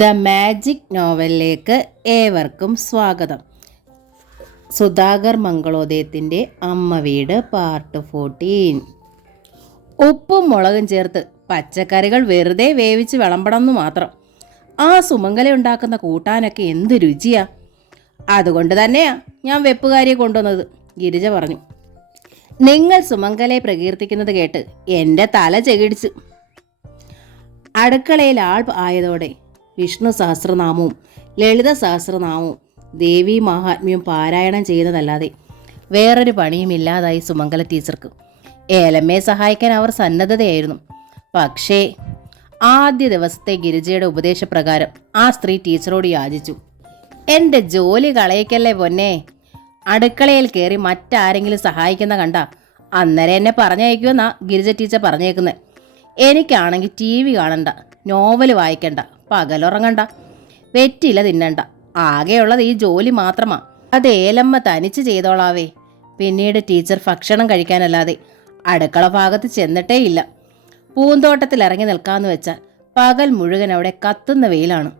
The magic നോവലിലേക്ക് ഏവർക്കും സ്വാഗതം. സുധാകർ മംഗളോദയത്തിൻ്റെ അമ്മ വീട് പാർട്ട് 14. ഉപ്പും മുളകും ചേർത്ത് പച്ചക്കറികൾ വെറുതെ വേവിച്ച് വിളമ്പണമെന്ന് മാത്രം. ആ സുമംഗല ഉണ്ടാക്കുന്ന കൂട്ടാനൊക്കെ എന്ത് രുചിയാ! അതുകൊണ്ട് തന്നെയാ ഞാൻ വെപ്പുകാരിയെ കൊണ്ടുവന്നത്, ഗിരിജ പറഞ്ഞു. നിങ്ങൾ സുമംഗലയെ പ്രകീർത്തിക്കുന്നത് കേട്ട് എൻ്റെ തല ചെകിടിച്ചു. അടുക്കളയിൽ ആൾ ആയതോടെ വിഷ്ണു സഹസ്രനാമവും ലളിത സഹസ്രനാമവും ദേവി മഹാത്മ്യവും പാരായണം ചെയ്യുന്നതല്ലാതെ വേറൊരു പണിയുമില്ലാതായി സുമംഗല ടീച്ചർക്ക്. ഏലമ്മയെ സഹായിക്കാൻ അവർ സന്നദ്ധതയായിരുന്നു. പക്ഷേ ആദ്യ ദിവസത്തെ ഗിരിജയുടെ ഉപദേശപ്രകാരം ആ സ്ത്രീ ടീച്ചറോട് യാചിച്ചു, എൻ്റെ ജോലി കളയിക്കല്ലേ പൊന്നെ. അടുക്കളയിൽ കയറി മറ്റാരെങ്കിലും സഹായിക്കുന്ന കണ്ട അന്നേരം എന്നെ പറഞ്ഞയക്കുമെന്നാ ഗിരിജ ടീച്ചർ പറഞ്ഞേക്കുന്നത്. എനിക്കാണെങ്കിൽ TV കാണണ്ട, നോവൽ വായിക്കണ്ട, പകലുറങ്ങണ്ട, വെറ്റില തിന്നണ്ട, ആകെയുള്ളത് ഈ ജോലി മാത്രമാ. അത് ഏലമ്മ തനിച്ച് ചെയ്തോളാവേ. പിന്നീട് ടീച്ചർ ഭക്ഷണം കഴിക്കാനല്ലാതെ അടുക്കള ഭാഗത്ത് ചെന്നിട്ടേ ഇല്ല. പൂന്തോട്ടത്തിൽ ഇറങ്ങി നിൽക്കാമെന്ന് വെച്ചാൽ പകൽ മുഴുവൻ അവിടെ കത്തുന്ന വെയിലാണ്.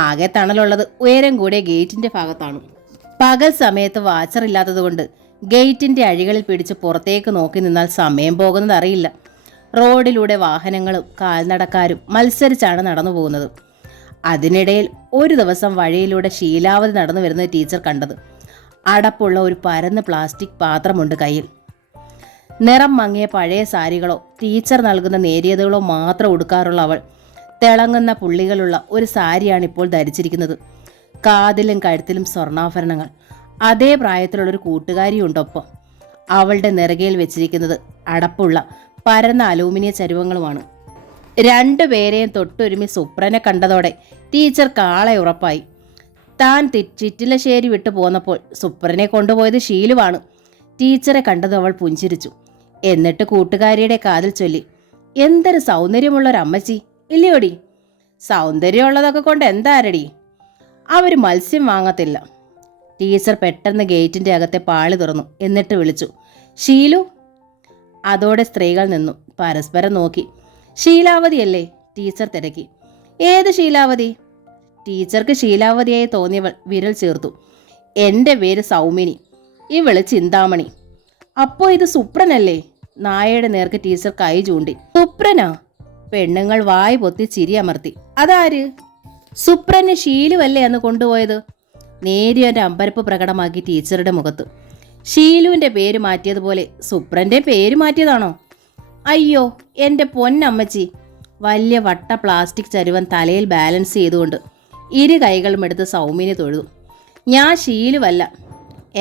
ആകെ തണലുള്ളത് ഉയരം കൂടിയ ഗേറ്റിൻ്റെ ഭാഗത്താണ്. പകൽ സമയത്ത് വാച്ചറില്ലാത്തതുകൊണ്ട് ഗേറ്റിൻ്റെ അഴികളിൽ പിടിച്ച് പുറത്തേക്ക് നോക്കി നിന്നാൽ സമയം പോകുന്നത് അറിയില്ല. റോഡിലൂടെ വാഹനങ്ങളും കാൽനടക്കാരും മത്സരിച്ചാണ് നടന്നു പോകുന്നത്. അതിനിടയിൽ ഒരു ദിവസം വഴിയിലൂടെ ശീലാവതി നടന്നു വരുന്നത് ടീച്ചർ കണ്ടത്. അടപ്പുള്ള ഒരു പരന്ന പ്ലാസ്റ്റിക് പാത്രമുണ്ട് കയ്യിൽ. നിറം മങ്ങിയ പഴയ സാരികളോ ടീച്ചർ നൽകുന്ന നേരിയതുകളോ മാത്രം ഉടുക്കാറുള്ള അവൾ തിളങ്ങുന്ന പുള്ളികളുള്ള ഒരു സാരിയാണ് ഇപ്പോൾ ധരിച്ചിരിക്കുന്നത്. കാതിലും കഴുത്തിലും സ്വർണ്ണാഭരണങ്ങൾ. അതേ പ്രായത്തിലുള്ളൊരു കൂട്ടുകാരിയുണ്ടൊപ്പം. അവളുടെ നെറുകയിൽ വെച്ചിരിക്കുന്നത് അടപ്പുള്ള പരന്ന അലൂമിനിയ ചരുവങ്ങളുമാണ്. രണ്ടുപേരെയും തൊട്ടൊരുമി സുപ്രനെ കണ്ടതോടെ ടീച്ചർ കാളെ ഉറപ്പായി. താൻ ചിറ്റിലശ്ശേരി വിട്ടു പോന്നപ്പോൾ സുപ്രനെ കൊണ്ടുപോയത് ഷീലുവാണ്. ടീച്ചറെ കണ്ടത് അവൾ പുഞ്ചിരിച്ചു. എന്നിട്ട് കൂട്ടുകാരിയുടെ കാതിൽ ചൊല്ലി, എന്തൊരു സൗന്ദര്യമുള്ളൊരമ്മച്ചി ഇല്ലയോടി. സൗന്ദര്യമുള്ളതൊക്കെ കൊണ്ട് എന്താരടി, അവർ മത്സ്യം വാങ്ങത്തില്ല. ടീച്ചർ പെട്ടെന്ന് ഗേറ്റിൻ്റെ അകത്തെ പാളി തുറന്നു. എന്നിട്ട് വിളിച്ചു, ഷീലു. അതോടെ സ്ത്രീകൾ നിന്നു പരസ്പരം നോക്കി. ശീലാവതിയല്ലേ? ടീച്ചർ തിരക്കി. ഏത് ശീലാവതി? ടീച്ചർക്ക് ശീലാവതിയായി തോന്നിയവൾ വിരൽ ചേർത്തു. എൻ്റെ പേര് സൗമിനി, ഇവള് ചിന്താമണി. അപ്പോൾ ഇത് സുപ്രനല്ലേ? നായയുടെ നേർക്ക് ടീച്ചർ കൈ ചൂണ്ടി. സുപ്രനാ? പെണ്ണുങ്ങൾ വായ് പൊത്തി ചിരി അമർത്തി. അതാര്? സുപ്രന് ഷീലുവല്ലേ അന്ന് കൊണ്ടുപോയത്? നേരിയൊരു അമ്പരപ്പ് പ്രകടമാക്കി ടീച്ചറുടെ മുഖത്ത്. ഷീലുവിൻ്റെ പേര് മാറ്റിയതുപോലെ സുപ്രൻ്റെ പേര് മാറ്റിയതാണോ? അയ്യോ എൻ്റെ പൊന്നമ്മച്ചി. വലിയ വട്ട പ്ലാസ്റ്റിക് ചരുവൻ തലയിൽ ബാലൻസ് ചെയ്തുകൊണ്ട് ഇരു കൈകളും എടുത്ത് സൗമിനെ തൊഴുതു. ഞാൻ ഷീലുവല്ല,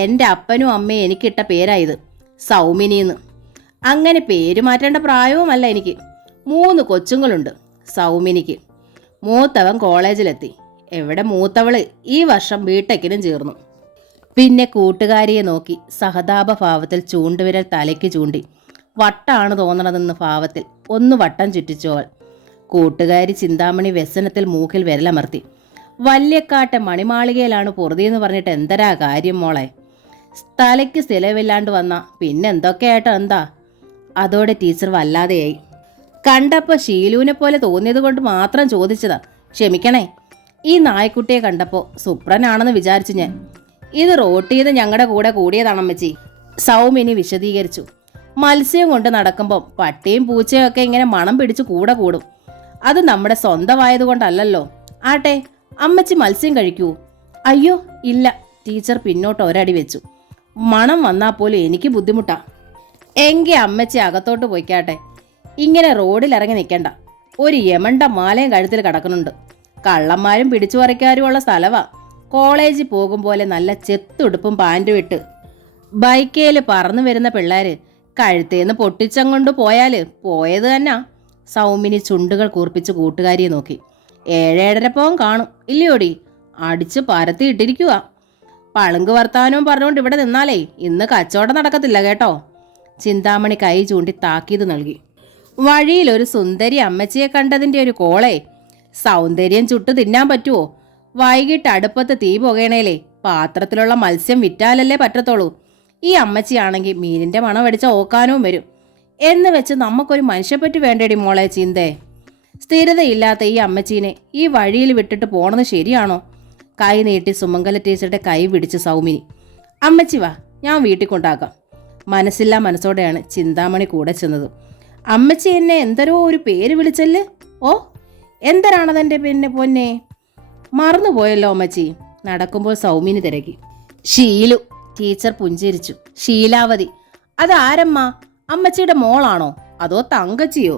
എൻ്റെ അപ്പനും അമ്മയും എനിക്കിട്ട പേരായത്, സൗമിനിന്ന്. അങ്ങനെ പേര് മാറ്റേണ്ട പ്രായവുമല്ല എനിക്ക്. 3 കൊച്ചുങ്ങളുണ്ട് സൗമിനിക്ക്. മൂത്തവൻ കോളേജിലെത്തി. എവിടെ മൂത്തവള് ഈ വർഷം ബിടെക്കിനും ചേർന്നു. പിന്നെ കൂട്ടുകാരിയെ നോക്കി സഹതാപഭാവത്തിൽ ചൂണ്ടുവിരൽ തലയ്ക്ക് ചൂണ്ടി. വട്ടാണ് തോന്നണതെന്ന് ഭാവത്തിൽ ഒന്ന് വട്ടം ചുറ്റിച്ചോൾ. കൂട്ടുകാരി ചിന്താമണി വ്യസനത്തിൽ മൂക്കിൽ വിരലമർത്തി. വല്യക്കാട്ടെ മണിമാളികയിലാണ് പൊറുതിയെന്ന് പറഞ്ഞിട്ട് എന്തരാ കാര്യം മോളെ? തലയ്ക്ക് സ്ഥിരമില്ലാണ്ട് വന്ന പിന്നെന്തൊക്കെയായിട്ട് എന്താ? അതോടെ ടീച്ചർ വല്ലാതെയായി. കണ്ടപ്പോൾ ഷീലുവിനെ പോലെ തോന്നിയത് കൊണ്ട് മാത്രം ചോദിച്ചതാ, ക്ഷമിക്കണേ. ഈ നായ്ക്കുട്ടിയെ കണ്ടപ്പോൾ സുപ്രനാണെന്ന് വിചാരിച്ചു ഞാൻ. ഇത് റോട്ട് ചെയ്ത് ഞങ്ങളുടെ കൂടെ കൂടിയതാണമ്മച്ചി, സൗമിനി വിശദീകരിച്ചു. മത്സ്യം കൊണ്ട് നടക്കുമ്പം പട്ടിയും പൂച്ചയും ഒക്കെ ഇങ്ങനെ മണം പിടിച്ച് കൂടെ കൂടും. അത് നമ്മുടെ സ്വന്തമായതുകൊണ്ടല്ലോ. ആട്ടെ, അമ്മച്ചി മത്സ്യം കഴിക്കൂ? അയ്യോ ഇല്ല. ടീച്ചർ പിന്നോട്ട് ഒരടി വെച്ചു. മണം വന്നാൽ പോലും എനിക്ക് ബുദ്ധിമുട്ടാ. എങ്കിൽ അമ്മച്ചി അകത്തോട്ട് പോയിക്കാട്ടെ. ഇങ്ങനെ റോഡിലിറങ്ങി നിൽക്കണ്ട. ഒരു യമണ്ട മാലയും കഴുത്തിൽ കിടക്കുന്നുണ്ട്. കള്ളന്മാരും പിടിച്ചു പറിക്കാരുമുള്ള സ്ഥലവാ. കോളേജിൽ പോകും പോലെ നല്ല ചെത്തുടുപ്പും പാൻറ്റും ഇട്ട് ബൈക്കേൽ പറന്നു വരുന്ന പിള്ളേർ കഴുത്തേന്ന് പൊട്ടിച്ചങ്ങൊണ്ട് പോയാല് പോയത് തന്നെ. സൗമിനി ചുണ്ടുകൾ കൂർപ്പിച്ച് കൂട്ടുകാരിയെ നോക്കി. 7-7:30 പവൻ കാണും ഇല്ലയോടി? അടിച്ച് പരത്തി ഇട്ടിരിക്കുക. പളുങ്ക് വർത്താനവും പറഞ്ഞുകൊണ്ട് ഇവിടെ നിന്നാലേ ഇന്ന് കച്ചവടം നടക്കത്തില്ല കേട്ടോ. ചിന്താമണി കൈ ചൂണ്ടി താക്കീത് നൽകി. വഴിയിലൊരു സുന്ദരി അമ്മച്ചിയെ കണ്ടതിൻ്റെ ഒരു കോളേ. സൗന്ദര്യം ചുട്ടു തിന്നാൻ പറ്റുമോ? വൈകിട്ട് അടുപ്പത്ത് തീ പുകയണേലേ പാത്രത്തിലുള്ള മത്സ്യം വിറ്റാലല്ലേ പറ്റത്തുള്ളൂ. ഈ അമ്മച്ചിയാണെങ്കിൽ മീനിൻ്റെ മണം അടിച്ച ഓക്കാനവും വരും. എന്ന് വെച്ച് നമുക്കൊരു മനുഷ്യപ്പറ്റി വേണ്ടേടി മോളെ ചിന്തേ. സ്ഥിരതയില്ലാത്ത ഈ അമ്മച്ചീനെ ഈ വഴിയിൽ വിട്ടിട്ട് പോണത് ശരിയാണോ? കൈ നീട്ടി സുമംഗല ടീച്ചറുടെ കൈ പിടിച്ച് സൗമിനി. അമ്മച്ചി വാ, ഞാൻ വീട്ടിൽ കൊണ്ടാക്കാം. മനസ്സില്ലാ മനസ്സോടെയാണ് ചിന്താമണി കൂടെ ചെന്നത്. അമ്മച്ചി എന്നെ എന്തരോ ഒരു പേര് വിളിച്ചല്ലേ? ഓ, എന്തരാണതെൻ്റെ പിന്നെ പൊന്നെ? മറന്നുപോയല്ലോ അമ്മച്ചി. നടക്കുമ്പോൾ സൗമിനി തിരക്കി. ഷീലു. ടീച്ചർ പുഞ്ചിരിച്ചു. ശീലാവതി. അതാരമ്മ? അമ്മച്ചിയുടെ മോളാണോ അതോ തങ്കച്ചിയോ?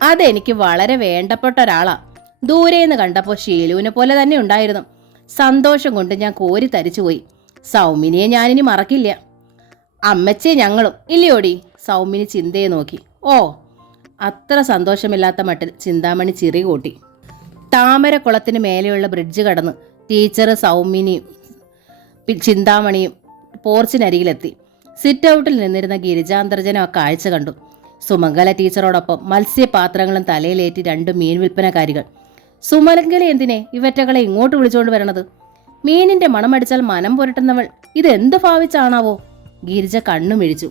അതെനിക്ക് വളരെ വേണ്ടപ്പെട്ട ഒരാളാ. ദൂരേന്ന് കണ്ടപ്പോൾ ഷീലുവിനെ പോലെ തന്നെ ഉണ്ടായിരുന്നു. സന്തോഷം കൊണ്ട് ഞാൻ കോരി തരിച്ചുപോയി. സൗമിനിയെ ഞാനിനി മറക്കില്ല. അമ്മച്ചിയെ ഞങ്ങളും ഇല്ലയോടി? സൗമിനി ചിന്തയെ നോക്കി. ഓ, അത്ര സന്തോഷമില്ലാത്ത മട്ടിൽ ചിന്താമണി ചിറി കൂട്ടി. താമരക്കുളത്തിന് മേലെയുള്ള ബ്രിഡ്ജ് കടന്ന് ടീച്ചർ സൗമിനിയും ചിന്താമണിയും പോർച്ചിനരികിലെത്തി. സിറ്റ് ഔട്ടിൽ നിന്നിരുന്ന ഗിരിജാന്തർജനം ആ കാഴ്ച കണ്ടു. സുമംഗല ടീച്ചറോടൊപ്പം മത്സ്യപാത്രങ്ങളും തലയിലേറ്റി 2 മീൻ വിൽപ്പനക്കാരികൾ. സുമംഗല എന്തിനെ ഇവറ്റകളെ ഇങ്ങോട്ട് വിളിച്ചുകൊണ്ട് വരണത്? മീനിന്റെ മണമടിച്ചാൽ മനം പുരട്ടുന്നവൾ ഇതെന്ത് ഭാവിച്ചാണാവോ? ഗിരിജ കണ്ണു മിഴിച്ചു.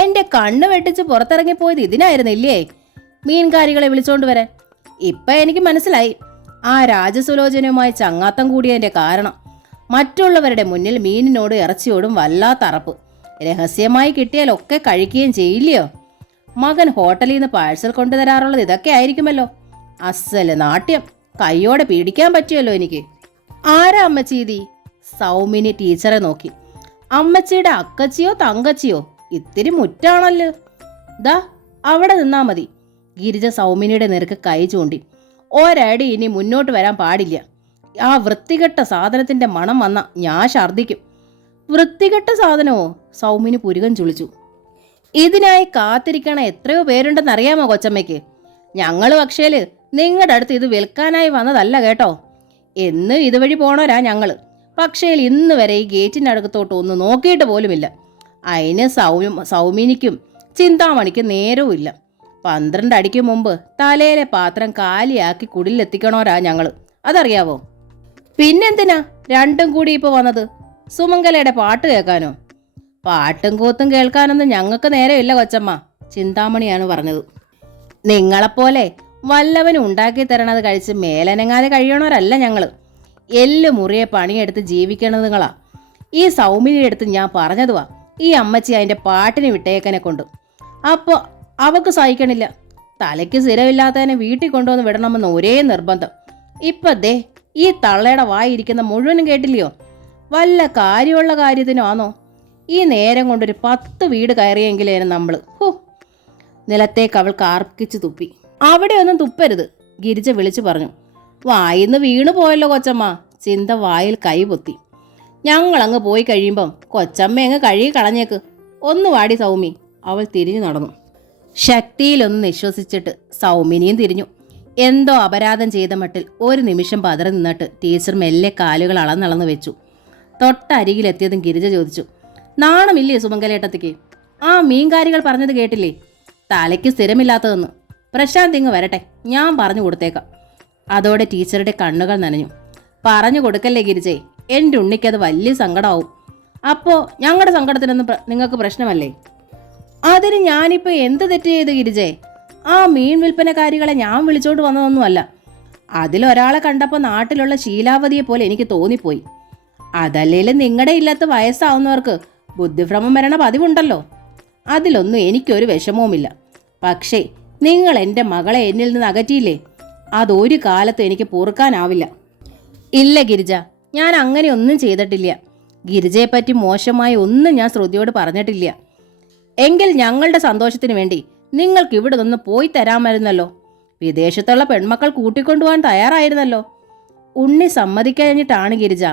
എന്റെ കണ്ണ് വെട്ടിച്ച് പുറത്തിറങ്ങിപ്പോയത് ഇതിനായിരുന്നില്ലേ? മീൻകാരികളെ വിളിച്ചോണ്ട് വരാൻ. ഇപ്പൊ എനിക്ക് മനസ്സിലായി ആ രാജസുലോചനയുമായി ചങ്ങാത്തം കൂടിയതിന്റെ കാരണം. മറ്റുള്ളവരുടെ മുന്നിൽ മീനിനോടും ഇറച്ചിയോടും വല്ലാത്ത അറപ്പ്. രഹസ്യമായി കിട്ടിയാലൊക്കെ കഴിക്കുകയും ചെയ്യില്ലയോ? മകൻ ഹോട്ടലിൽ നിന്ന് പാഴ്സൽ കൊണ്ടുതരാറുള്ളത് ഇതൊക്കെ ആയിരിക്കുമല്ലോ. അസല് നാട്യം. കയ്യോടെ പിടിക്കാൻ പറ്റുമല്ലോ എനിക്ക്. ആരാ അമ്മച്ചീതി? സൗമിനി ടീച്ചറെ നോക്കി. അമ്മച്ചിയുടെ അക്കച്ചിയോ തങ്കച്ചിയോ? ഇത്തിരി മുറ്റാണല്ലോ. ദാ അവിടെ നിന്നാ മതി. ഗിരിജ സൗമിനിയുടെ നേർക്ക് കൈ ചൂണ്ടി. ഒരടി ഇനി മുന്നോട്ട് വരാൻ പാടില്ല. ആ വൃത്തികെട്ട സാധനത്തിന്റെ മണം വന്ന ഞാൻ ഛർദ്ദിക്കും. വൃത്തികെട്ട സാധനമോ? സൗമിനി പുരുകം ചുളിച്ചു. ഇതിനായി കാത്തിരിക്കണ എത്രയോ പേരുണ്ടെന്നറിയാമോ കൊച്ചമ്മയ്ക്ക്? ഞങ്ങൾ പക്ഷേല് നിങ്ങളുടെ അടുത്ത് ഇത് വിൽക്കാനായി വന്നതല്ല കേട്ടോ. എന്നും ഇതുവഴി പോണോരാ ഞങ്ങള്. പക്ഷേ ഇന്ന് വരെ ഈ ഗേറ്റിനടുക്കത്തോട്ട് ഒന്ന് നോക്കിയിട്ട് പോലുമില്ല. അതിന് സൗമിനിക്കും ചിന്താമണിക്കും നേരവും ഇല്ല. 12 അടിക്ക് മുമ്പ് തലയിലെ പാത്രം കാലിയാക്കി കുടിലെത്തിക്കണോരാ ഞങ്ങള്. അതറിയാവോ? പിന്നെന്തിനാ രണ്ടും കൂടി ഇപ്പോൾ വന്നത്? സുമംഗലയുടെ പാട്ട് കേൾക്കാനോ? പാട്ടും കൂത്തും കേൾക്കാനൊന്നും ഞങ്ങൾക്ക് നേരമില്ല കൊച്ചമ്മ. ചിന്താമണിയാണ് പറഞ്ഞത്. നിങ്ങളെപ്പോലെ വല്ലവനും ഉണ്ടാക്കി തരണത് കഴിച്ച് മേലനങ്ങാതെ കഴിയണവരല്ല ഞങ്ങള്. എല്ല് മുറിയെ പണിയെടുത്ത് ജീവിക്കണത് നിങ്ങളാ. ഈ സൗമിനിയുടെ അടുത്ത് ഞാൻ പറഞ്ഞതുവാ ഈ അമ്മച്ചി അതിൻ്റെ പാട്ടിന് വിട്ടേക്കനെ കൊണ്ട്. അപ്പോൾ അവക്ക് സഹിക്കണില്ല. തലയ്ക്ക് സ്ഥിരമില്ലാത്തതിനെ വീട്ടിൽ കൊണ്ടുവന്ന് വിടണമെന്ന് ഒരേ നിർബന്ധം. ഇപ്പം ദേ ഈ തള്ളയുടെ വായിരിക്കുന്ന മുഴുവനും കേട്ടില്ലയോ? വല്ല കാര്യമുള്ള കാര്യത്തിനാണോ? ഈ നേരം കൊണ്ടൊരു 10 വീട് കയറിയെങ്കിലേന് നമ്മൾ. നിലത്തേക്ക് അവൾ കാർക്കിച്ച് തുപ്പി. അവിടെ ഒന്നും തുപ്പരുത്, ഗിരിജ വിളിച്ചു പറഞ്ഞു. വായിന്ന് വീണു പോയല്ലോ കൊച്ചമ്മ. ചിന്ത വായിൽ കൈ പൊത്തി. ഞങ്ങളങ്ങ് പോയി കഴിയുമ്പം കൊച്ചമ്മ അങ്ങ് കഴുകി കളഞ്ഞേക്ക്. ഒന്ന് വാടി സൗമി. അവൾ തിരിഞ്ഞു നടന്നു. ശക്തിയിലൊന്ന് നിശ്വസിച്ചിട്ട് സൗമിനിയും തിരിഞ്ഞു. എന്തോ അപരാധം ചെയ്ത മട്ടിൽ ഒരു നിമിഷം പതറി നിന്നിട്ട് ടീച്ചർ മെല്ലെ കാലുകൾ അളന്നളന്ന് വെച്ചു. തൊട്ടരികിലെത്തിയതും ഗിരിജ ചോദിച്ചു, നാണമില്ലേ സുമംഗലേട്ടത്തിക്ക്? ആ മീൻകാരികൾ പറഞ്ഞത് കേട്ടില്ലേ? തലയ്ക്ക് സ്ഥിരമില്ലാത്തതെന്ന്. പ്രശാന്ത് ഇങ്ങ് വരട്ടെ, ഞാൻ പറഞ്ഞു കൊടുത്തേക്കാം. അതോടെ ടീച്ചറുടെ കണ്ണുകൾ നനഞ്ഞു. പറഞ്ഞു കൊടുക്കല്ലേ ഗിരിജേ, എൻ്റെ ഉണ്ണിക്കത് വലിയ സങ്കടമാവും. അപ്പോൾ ഞങ്ങളുടെ സങ്കടത്തിനൊന്നും നിങ്ങൾക്ക് പ്രശ്നമല്ലേ? അതിന് ഞാനിപ്പോൾ എന്ത് തെറ്റ് ചെയ്തു ഗിരിജേ? ആ മീൻ വിൽപ്പനക്കാരികളെ ഞാൻ വിളിച്ചോണ്ട് വന്നതൊന്നുമല്ല. അതിലൊരാളെ കണ്ടപ്പോൾ നാട്ടിലുള്ള ശീലാവതിയെ പോലെ എനിക്ക് തോന്നിപ്പോയി. അതല്ലേലും നിങ്ങളുടെ ഇല്ലാത്ത വയസ്സാവുന്നവർക്ക് ബുദ്ധിഭ്രമം വരണ പതിവുണ്ടല്ലോ. അതിലൊന്നും എനിക്കൊരു വിഷമവുമില്ല. പക്ഷേ നിങ്ങൾ എൻ്റെ മകളെ എന്നിൽ നിന്ന് അകറ്റിയില്ലേ, അതൊരു കാലത്ത് എനിക്ക് പൊറുക്കാനാവില്ല. ഇല്ല ഗിരിജ, ഞാൻ അങ്ങനെ ഒന്നും ചെയ്തിട്ടില്ല. ഗിരിജയെപ്പറ്റി മോശമായി ഒന്നും ഞാൻ ശ്രുതിയോട് പറഞ്ഞിട്ടില്ല. എങ്കിൽ ഞങ്ങളുടെ സന്തോഷത്തിന് വേണ്ടി നിങ്ങൾക്ക് ഇവിടെ നിന്ന് പോയി തരാമായിരുന്നല്ലോ. വിദേശത്തുള്ള പെൺമക്കൾ കൂട്ടിക്കൊണ്ടുപോകാൻ തയ്യാറായിരുന്നല്ലോ. ഉണ്ണി സമ്മതിക്കഴിഞ്ഞിട്ടാണ് ഗിരിജ.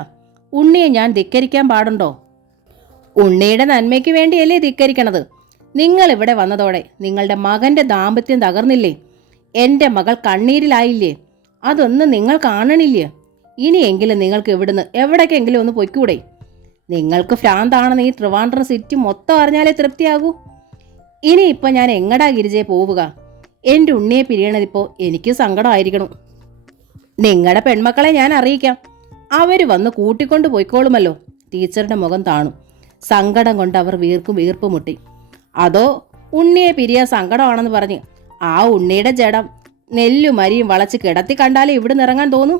ഉണ്ണിയെ ഞാൻ ധിക്കരിക്കാൻ പാടുണ്ടോ? ഉണ്ണിയുടെ നന്മയ്ക്ക് വേണ്ടിയല്ലേ ധിക്കരിക്കണത്? നിങ്ങൾ ഇവിടെ വന്നതോടെ നിങ്ങളുടെ മകൻ്റെ ദാമ്പത്യം തകർന്നില്ലേ? എൻ്റെ മകൾ കണ്ണീരിലായില്ലേ? അതൊന്നും നിങ്ങൾ കാണണില്ലേ? ഇനിയെങ്കിലും നിങ്ങൾക്ക് ഇവിടുന്ന് എവിടേക്കെങ്കിലും ഒന്ന് പൊയ്ക്കൂടെ? നിങ്ങൾക്ക് ഭ്രാന്താണെന്ന് ഈ ട്രിവാൻഡ്രം സിറ്റി മൊത്തം അറിഞ്ഞാലേ തൃപ്തിയാകൂ. ഇനിയിപ്പോൾ ഞാൻ എങ്ങടാ ഗിരിജയെ പോവുക? എൻ്റെ ഉണ്ണിയെ പിരിയണതിപ്പോൾ എനിക്ക് സങ്കടമായിരിക്കണം. നിങ്ങളുടെ പെൺമക്കളെ ഞാൻ അറിയിക്കാം, അവർ വന്ന് കൂട്ടിക്കൊണ്ട് പോയിക്കോളുമല്ലോ. ടീച്ചറുടെ മുഖം താണു. സങ്കടം കൊണ്ട് അവർ വീർപ്പ് മുട്ടി. അതോ ഉണ്ണിയെ പിരിയാൻ സങ്കടമാണെന്ന് പറഞ്ഞ് ആ ഉണ്ണിയുടെ ജഡം നെല്ലും അരിയും വളച്ച് കിടത്തി കണ്ടാലേ ഇവിടുന്ന് ഇറങ്ങാൻ തോന്നൂ.